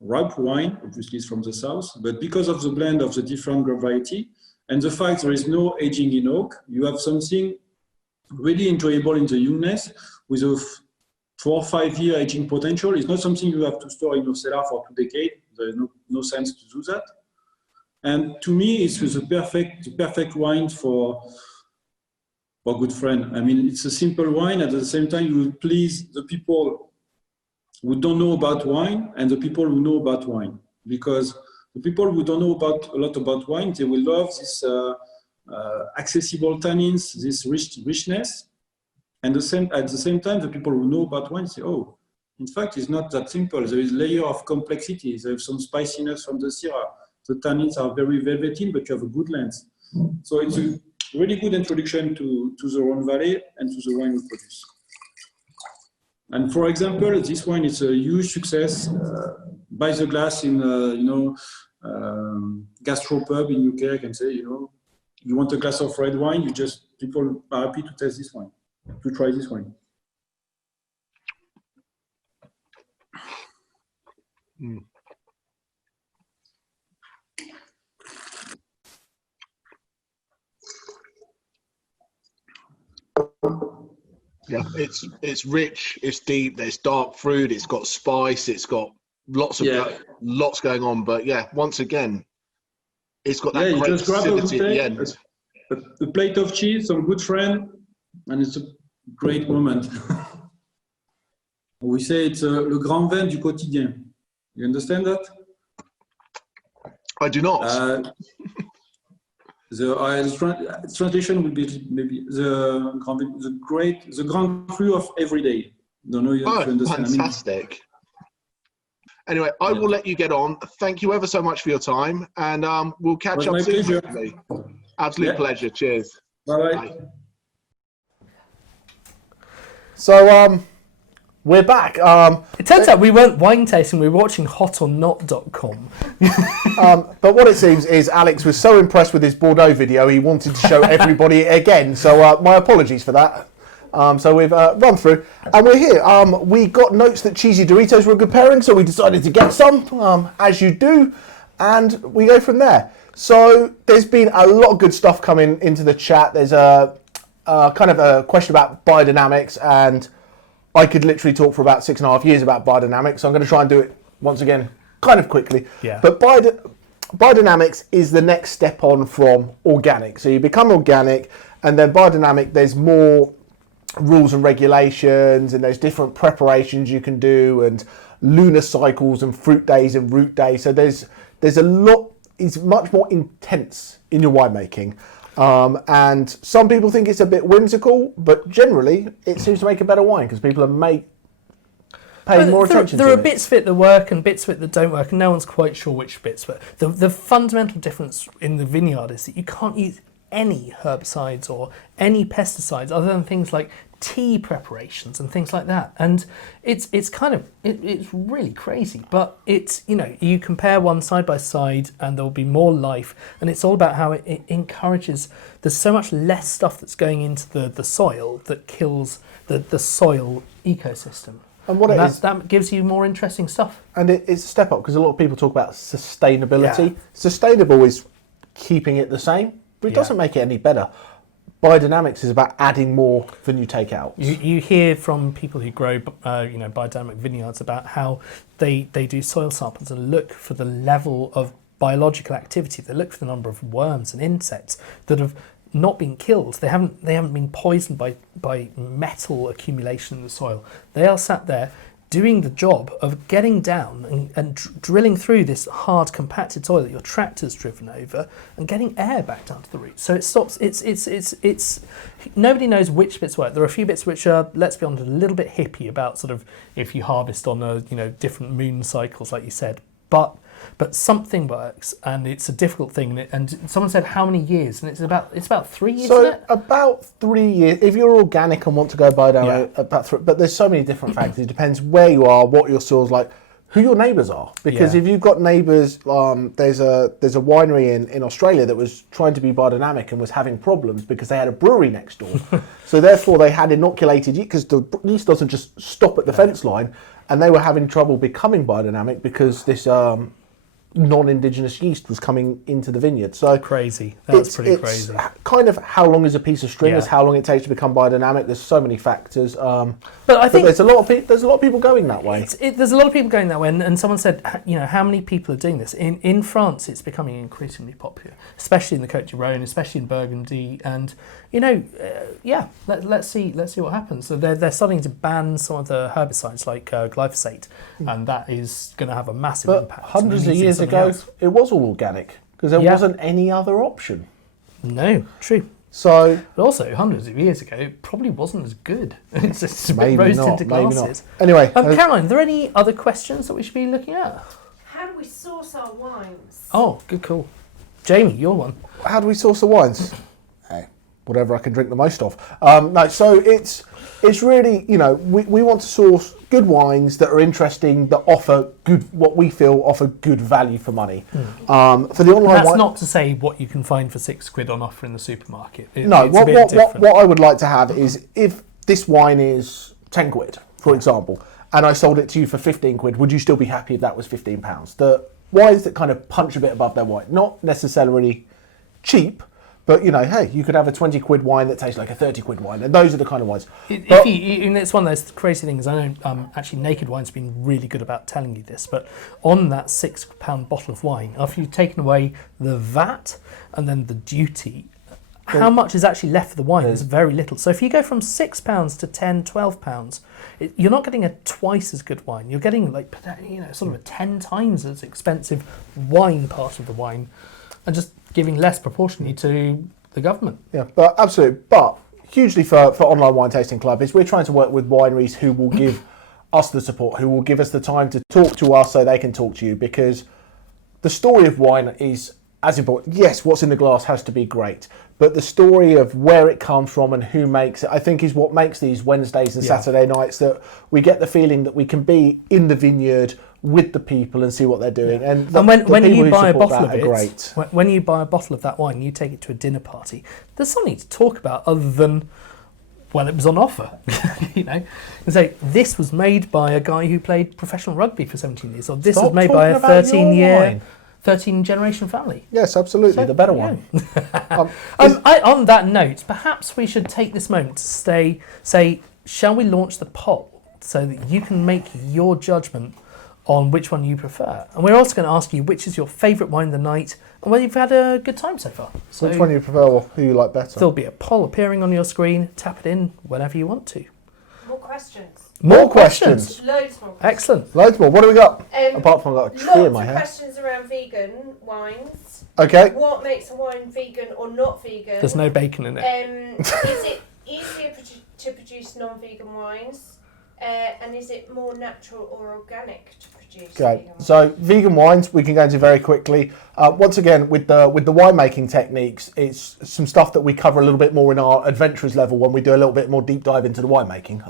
wine, obviously it's from the south, but because of the blend of the different grape variety and the fact there is no aging in oak, you have something really enjoyable in the youngness with a 4 or 5 year aging potential. It's not something you have to store in your cellar for 2 decades. There is no sense to do that. And to me, it's the perfect wine for good friend. I mean, it's a simple wine. At the same time, you will please the people who don't know about wine and the people who know about wine. Because the people who don't know a lot about wine, they will love this accessible tannins, this richness. And at the same time, the people who know about wine say, oh, in fact, it's not that simple. There is a layer of complexity. There is some spiciness from the Syrah. The tannins are very velveteen, but you have a good length. So it's a really good introduction to the Rhone Valley and to the wine we produce. And for example, this wine is a huge success by the glass in gastropub in UK, I can say, you want a glass of red wine, people are happy to taste this wine, to try this wine. Mm. Yeah, it's rich, it's deep, there's dark fruit, it's got spice, it's got lots going on, but yeah, once again, it's got that great acidity at the end. A plate of cheese, some good friend, and it's a great moment. We say it's le grand vin du quotidien. You understand that? I do not. The translation would be maybe the grand cru of every day. Don't know if you understand. Fantastic. Anyway, I will let you get on. Thank you ever so much for your time, and we'll catch up soon. Pleasure. Absolute pleasure. Cheers. Bye. So we're back. It turns out we weren't wine tasting, we were watching hotornot.com. But what it seems is Alex was so impressed with his Bordeaux video, he wanted to show everybody it again. So my apologies for that. So we've run through, and we're here. We got notes that cheesy Doritos were a good pairing, so we decided to get some, as you do, and we go from there. So there's been a lot of good stuff coming into the chat. There's a kind of a question about biodynamics, and I could literally talk for about 6.5 years about biodynamics, so I'm going to try and do it once again kind of quickly. Yeah. But biodynamics is the next step on from organic. So you become organic, and then biodynamic, there's more rules and regulations, and there's different preparations you can do, and lunar cycles and fruit days and root days. So there's a lot. It's much more intense in your winemaking. And some people think it's a bit whimsical, but generally it seems to make a better wine because people are paying more attention to it. There are bits of it that work and bits of it that don't work, and no one's quite sure which bits. But the fundamental difference in the vineyard is that you can't use any herbicides or any pesticides other than things like tea preparations and things like that. And it's really crazy, but it's, you compare one side by side and there'll be more life, and it's all about how it encourages, there's so much less stuff that's going into the soil that kills the soil ecosystem. And that gives you more interesting stuff. And it's a step up, because a lot of people talk about sustainability. Yeah. Sustainable is keeping it the same, but it doesn't make it any better. Biodynamics is about adding more than you take out. You hear from people who grow biodynamic vineyards about how they do soil samples and look for the level of biological activity. They look for the number of worms and insects that have not been killed. They haven't been poisoned by metal accumulation in the soil. They are sat there doing the job of getting down and drilling through this hard compacted soil that your tractor's driven over and getting air back down to the roots. So it stops. It's nobody knows which bits work. There are a few bits which are, let's be honest, a little bit hippie about sort of if you harvest on different moon cycles, like you said, but something works, and it's a difficult thing. And someone said how many years, and it's about 3 years. So isn't it? About 3 years. If you're organic and want to go biodynamic, about 3. But there's so many different factors. It depends where you are, what your soil's like, who your neighbours are. Because if you've got neighbours, there's a winery in Australia that was trying to be biodynamic and was having problems because they had a brewery next door. So therefore they had inoculated yeast, because the yeast doesn't just stop at the fence line, and they were having trouble becoming biodynamic because this non-indigenous yeast was coming into the vineyard. So crazy. That's pretty crazy. Kind of how long is a piece of string is how long it takes to become biodynamic. There's so many factors. But I think there's a lot of people going that way. There's a lot of people going that way, and someone said, how many people are doing this? In France, it's becoming increasingly popular, especially in the Côte du Rhône, especially in Burgundy, and let's see what happens. So they're starting to ban some of the herbicides like glyphosate, and that is going to have a massive impact. Hundreds of years ago, it was all organic because there wasn't any other option. No, true. So, but also, hundreds of years ago, it probably wasn't as good. It's just a bit maybe rose not, tinted maybe glasses. not. Anyway, Caroline, are there any other questions that we should be looking at? How do we source our wines? Oh, good call. Jamie, your one. How do we source the wines? whatever I can drink the most of. No, so it's really, you know, we want to source good wines that are interesting, that offer good, what we feel offer good value for money. For the online That's wine, not to say what you can find for £6 on offer in the supermarket. no, It's a bit different. what I would like to have is, if this wine is £10, for example, and I sold it to you for £15, would you still be happy if that was £15? The wines that kind of punch a bit above their weight, not necessarily cheap, but, you know, hey, you could have a £20 wine that tastes like a £30 wine, and those are the kind of wines. And it's one of those crazy things. I know actually Naked Wine's been really good about telling you this, but on that £6 bottle of wine, after you've taken away the VAT and then the duty, how much is actually left for the wine is very little. So if you go from £6 to £10, £12, you're not getting a twice as good wine. You're getting, like, you know, sort of a 10 times as expensive wine part of the wine, and just giving less proportionally to the government. Yeah, but absolutely. But hugely for Online Wine Tasting Club is we're trying to work with wineries who will give us the support, who will give us the time to talk to us so they can talk to you, because the story of wine is as important. Yes, what's in the glass has to be great, but the story of where it comes from and who makes it, I think, is what makes these Wednesdays and Saturday nights, that we get the feeling that we can be in the vineyard with the people and see what they're doing. And when you buy a bottle of it, great. When you buy a bottle of that wine, you take it to a dinner party. There's something to talk about other than, well, it was on offer, you know, and say this was made by a guy who played professional rugby for 17 years, or this was made by a 13-generation family. Yes, absolutely, So, the better one. On that note, perhaps we should take this moment to say, shall we launch the poll so that you can make your judgment on which one you prefer? And we're also going to ask you which is your favourite wine of the night and whether you've had a good time so far. So which one you prefer, or who you like better? There'll be a poll appearing on your screen. Tap it in whenever you want to. More questions. More questions. Loads more questions. Excellent. Loads more. What do we got? Apart from I've got a tree in my Lots of hair. questions around vegan wines. Okay. What makes a wine vegan or not vegan? There's no bacon in it. Is it easier to produce non-vegan wines? And is it more natural or organic to produce? Okay, vegan wines? so vegan wines we can go into very quickly. Once again, with the winemaking techniques, it's some stuff that we cover a little bit more in our adventurers level when we do a little bit more deep dive into the winemaking.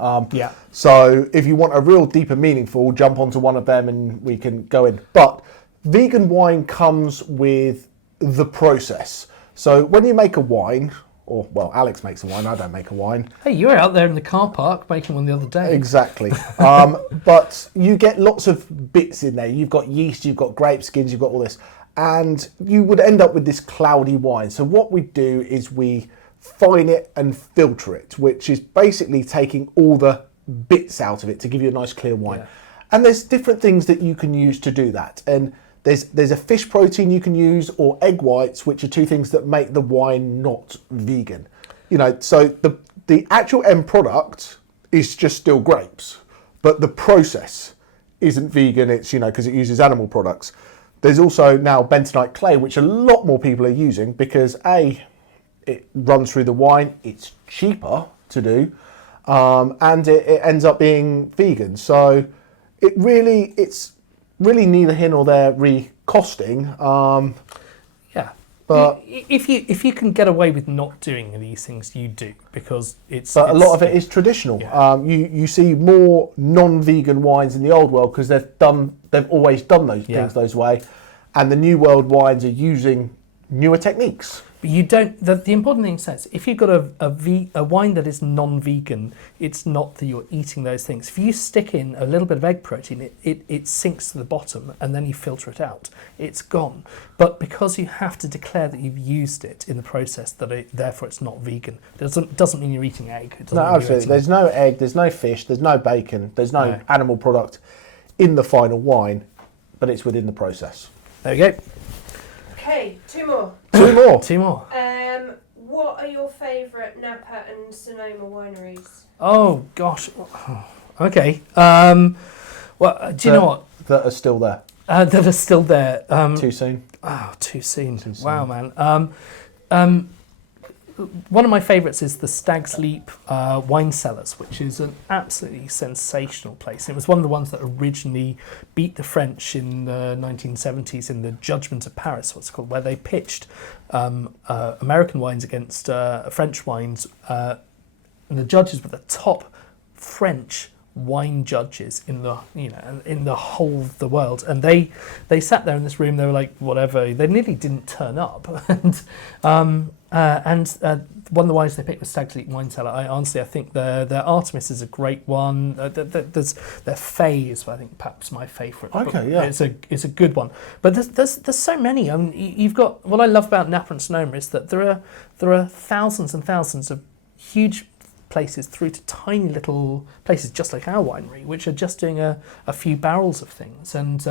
So if you want a real deeper meaningful, jump onto one of them and we can go in. But vegan wine comes with the process. So when you make a wine, or, well, Alex makes a wine, I don't make a wine. Hey, you were out there in the car park making one the other day. Exactly. But you get lots of bits in there. You've got yeast, you've got grape skins, you've got all this. And you would end up with this cloudy wine. So what we do is we fine it and filter it, which is basically taking all the bits out of it to give you a nice clear wine. Yeah. And there's different things that you can use to do that. And there's a fish protein you can use, or egg whites, which are two things that make the wine not vegan. You know, so the actual end product is just still grapes, but the process isn't vegan. It's, you know, because it uses animal products. There's also now bentonite clay, which a lot more people are using because it runs through the wine, it's cheaper to do, and it ends up being vegan. So it's really neither here nor there costing. But if you can get away with not doing these things, you do, because a lot of it is traditional. Yeah. You see more non-vegan wines in the old world because they've always done those things those way, and the new world wines are using newer techniques. But you don't. The important thing is, if you've got a wine that is non-vegan, it's not that you're eating those things. If you stick in a little bit of egg protein, it sinks to the bottom, and then you filter it out. It's gone. But because you have to declare that you've used it in the process, therefore it's not vegan. Doesn't mean you're eating egg. No, absolutely. There's no egg. There's no fish. There's no bacon. There's no animal product in the final wine, but it's within the process. There we go. Okay, two more. Two more. What are your favourite Napa and Sonoma wineries? Oh gosh. Okay. Well, do you know what? That are still there. That are still there. Too soon. Oh, too soon. Wow, man. one of my favourites is the Stag's Leap Wine Cellars, which is an absolutely sensational place. It was one of the ones that originally beat the French in the 1970s in the Judgment of Paris, what's it called, where they pitched American wines against French wines, and the judges were the top French wine judges in the whole of the world, and they sat there in this room. They were like, whatever. They nearly didn't turn up, and one of the wines they picked was Stag's Leap Wine Cellar. I think their Artemis is a great one. There's their Fay is, I think, perhaps my favourite. Okay, yeah, it's a good one. But there's so many. You've got, what I love about Napa and Sonoma is that there are thousands and thousands of huge places through to tiny little places just like our winery, which are just doing a few barrels of things, and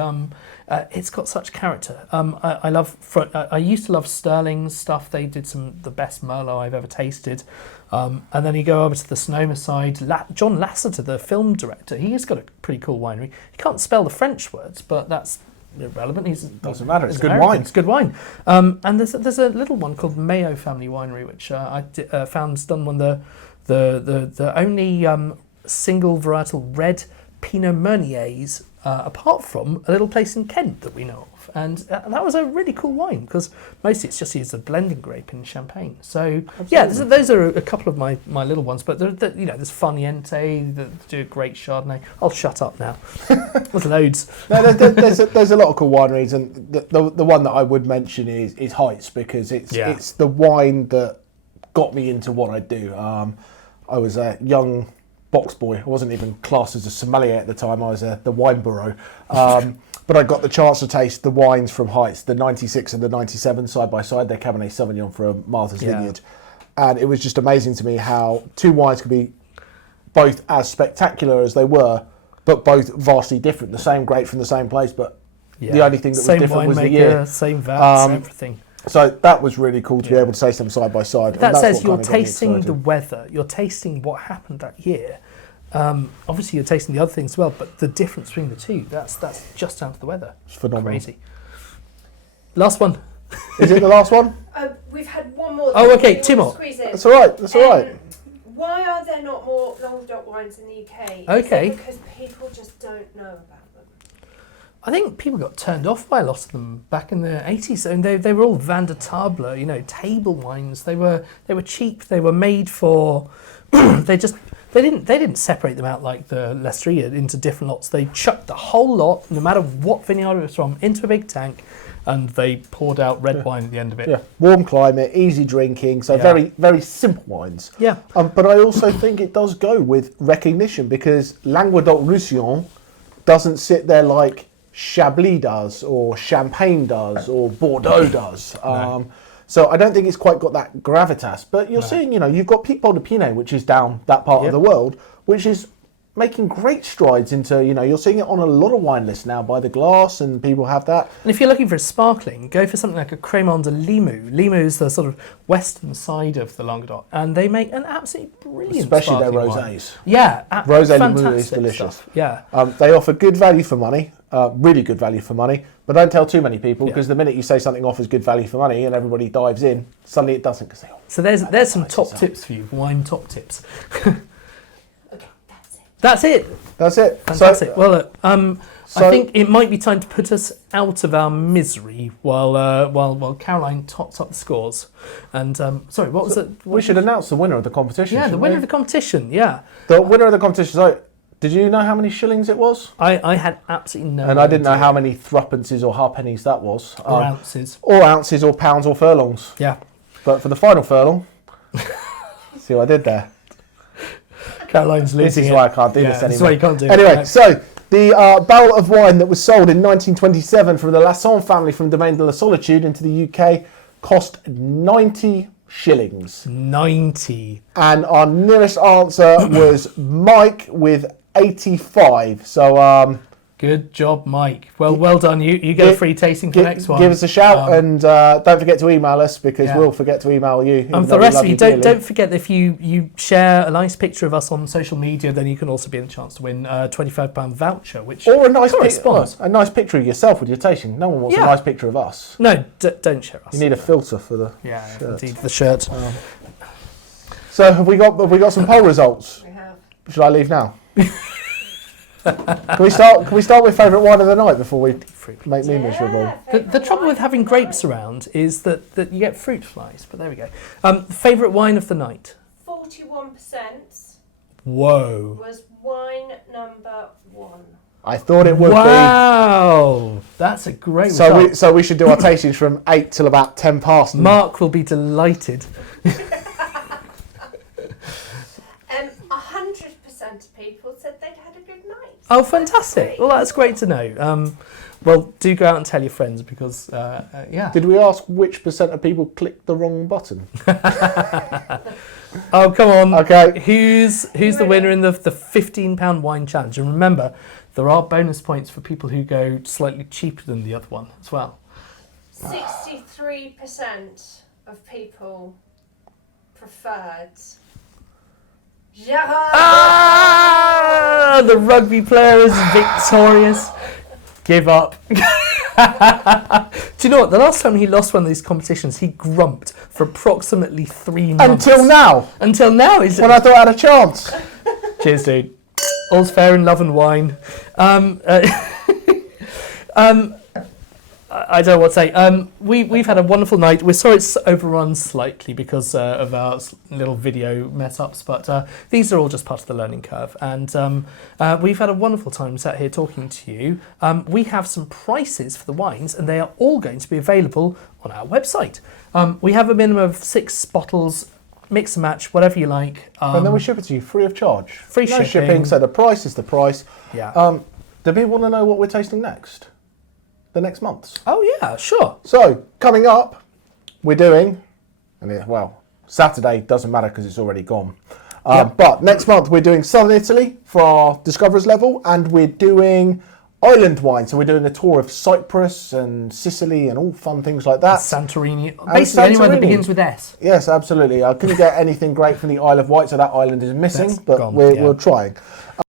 it's got such character. I used to love Sterling's stuff. They did the best Merlot I've ever tasted, and then you go over to the Sonoma side. John Lasseter, the film director, he's got a pretty cool winery. He can't spell the French words, but that's irrelevant. Doesn't matter. It's good American. wine. It's good wine. And there's a little one called Mayo Family Winery, which I found's done one of the only single varietal red Pinot Meuniers, apart from a little place in Kent that we know of, and that was a really cool wine because mostly it's just used as a blending grape in champagne. So yeah, those are a couple of my little ones. But there's Faniente that do a great Chardonnay. I'll shut up now. There's loads. No, there's a lot of cool wineries, and the one that I would mention is Heights, because it's the wine that got me into what I do. I was a young box boy. I wasn't even classed as a sommelier at the time. I was the wine bureau. But I got the chance to taste the wines from Heights, the 96 and the 97 side by side. They're Cabernet Sauvignon from Martha's Vineyard. And it was just amazing to me how two wines could be both as spectacular as they were, but both vastly different. The same grape from the same place, but the only thing that was different was the year. Same vats, everything. So that was really cool to be able to taste them side by side. That says you're tasting the weather, you're tasting what happened that year. Obviously, you're tasting the other things as well, but the difference between the two, that's just down to the weather. It's phenomenal. Crazy. Last one. Is it the last one? We've had one more. Oh, okay, two more. That's all right. That's all right. Why are there not more Languedoc wines in the UK? Okay. Is it because people just don't know about them? I think people got turned off by a lot of them back in the 80s, and they were all Van de Table, table wines. They were cheap. They were made for. They didn't separate them out like the Lestrille into different lots. They chucked the whole lot, no matter what vineyard it was from, into a big tank, and they poured out red wine at the end of it. Yeah, warm climate, easy drinking, so very, very simple wines. Yeah. But I also think it does go with recognition, because Languedoc-Roussillon doesn't sit there like Chablis does, or Champagne does, or Bordeaux does. No. So I don't think it's quite got that gravitas. But you're seeing, you've got Pic de Pinot, which is down that part of the world, which is making great strides into, you're seeing it on a lot of wine lists now by the glass, and people have that. And if you're looking for a sparkling, go for something like a Crémant de Limoux. Limoux is the sort of western side of the Languedoc, and they make an absolutely brilliant especially their sparkling rosés. Wine. Yeah, Rosé Limoux is delicious. Stuff. Yeah. They offer good value for money, really good value for money, but don't tell too many people, because the minute you say something offers good value for money and everybody dives in, suddenly it doesn't. Because so there's some top tips for you, wine top tips. That's it. So, Fantastic. Well, I think it might be time to put us out of our misery while Caroline tots up the scores. And sorry, what was it? We should announce the winner of the competition. Yeah, the winner of the competition. Yeah. The winner of the competition. So, did you know how many shillings it was? I had absolutely no. And I didn't know how many threepences or halfpennies that was. Or ounces. Or ounces, or pounds, or furlongs. Yeah. But for the final furlong, see what I did there. Caroline's losing This is it. why I can't do this anymore. That's why you can't do anyway, it. so the barrel of wine that was sold in 1927 from the Lasson family from Domaine de la Solitude into the UK cost 90 shillings. 90. And our nearest answer was Mike with 85. So good job, Mike. Well done. You get a free tasting for the next one. Give us a shout, and don't forget to email us, because we'll forget to email you. And for the rest of you, don't forget that if you share a nice picture of us on social media, then you can also be in the chance to win a £25 voucher, which or a nice picture of yourself with your tasting. No one wants a nice picture of us. No, don't share us. You need a filter for the shirt. Indeed, the shirt. So have we got some poll results? We have. Should I leave now? Can we start with favourite wine of the night before we make me miserable? The trouble with having grapes around is that you get fruit flies, but there we go. Favourite wine of the night? 41% Whoa. was wine number 1. I thought it would be. Wow, that's a great result. So we should do our tastings from 8 till about 10 past. Mark will be delighted. 100% of people said they'd had a good night. Oh, fantastic. Well, that's great to know. Well, do go out and tell your friends because, yeah. Did we ask which percent of people clicked the wrong button? Oh, come on. Okay. Who's the winner in the £15 wine challenge? And remember, there are bonus points for people who go slightly cheaper than the other one as well. 63% of people preferred Gerard. Ah! The rugby player is victorious. Give up. Do you know what? The last time he lost one of these competitions, he grumped for approximately 3 months. Until now. Until now. When I thought I had a chance. Cheers, dude. All's fair in love and wine. I don't know what to say. We've had a wonderful night. We're sorry it's overrun slightly because of our little video mess ups, but these are all just part of the learning curve. And we've had a wonderful time sat here talking to you. We have some prices for the wines, and they are all going to be available on our website. We have a minimum of 6 bottles. Mix and match, whatever you like. And then we ship it to you free of charge. Free no shipping. So the price is the price. Yeah. Do people want to know what we're tasting next? The next months? Oh yeah, sure. So coming up, we're doing, Saturday doesn't matter because it's already gone. But next month we're doing Southern Italy for our Discoverers level, and we're doing island wine. So we're doing a tour of Cyprus and Sicily and all fun things like that. Santorini. Basically anywhere that begins with S. Yes, absolutely. I couldn't get anything great from the Isle of Wight, so that island is missing, but we're trying.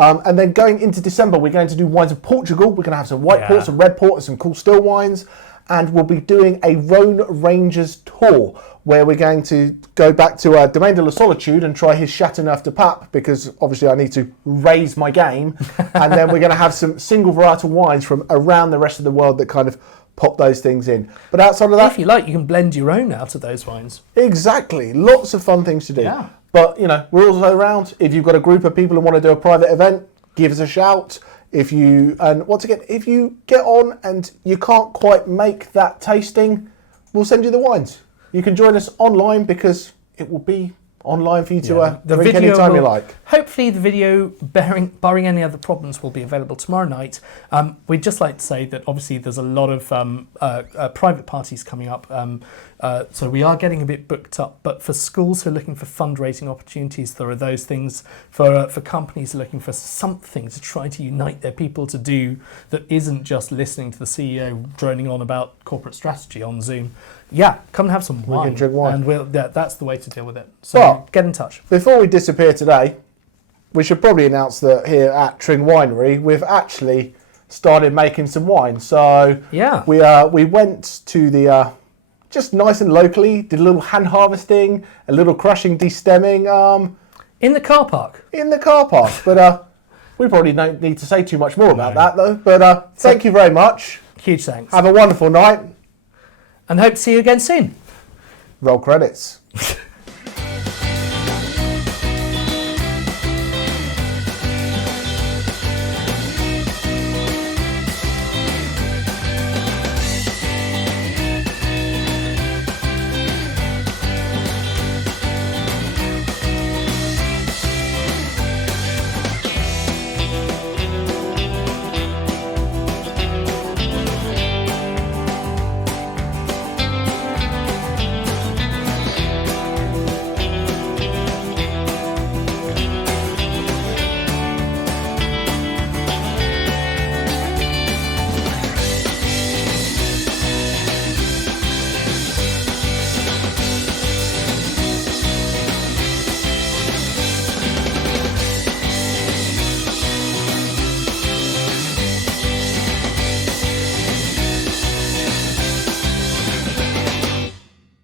And then going into December, we're going to do wines of Portugal. We're going to have some white port, some red port, and some cool still wines. And we'll be doing a Rhone Rangers tour where we're going to go back to Domaine de la Solitude and try his Chateau de Pape, because obviously I need to raise my game. And then we're going to have some single varietal wines from around the rest of the world that kind of pop those things in. But outside of that, if you like, you can blend your own out of those wines. Exactly. Lots of fun things to do. Yeah. But, we're also around. If you've got a group of people who want to do a private event, give us a shout. If you get on and you can't quite make that tasting, we'll send you the wines. You can join us online because it will be online for you to drink anytime you like. Hopefully the video, barring any other problems, will be available tomorrow night. We'd just like to say that obviously there's a lot of private parties coming up, so we are getting a bit booked up, but for schools who are looking for fundraising opportunities, there are those things. For companies who are looking for something to try to unite their people to do that isn't just listening to the CEO droning on about corporate strategy on Zoom. Yeah, come and have some wine. We can drink wine. And that's the way to deal with it. So get in touch. Before we disappear today, we should probably announce that here at Tring Winery, we've actually started making some wine. So we went to the, just nice and locally, did a little hand harvesting, a little crushing, destemming. In the car park? In the car park. But we probably don't need to say too much more about that though. But thank you very much. Huge thanks. Have a wonderful night. And hope to see you again soon. Roll credits.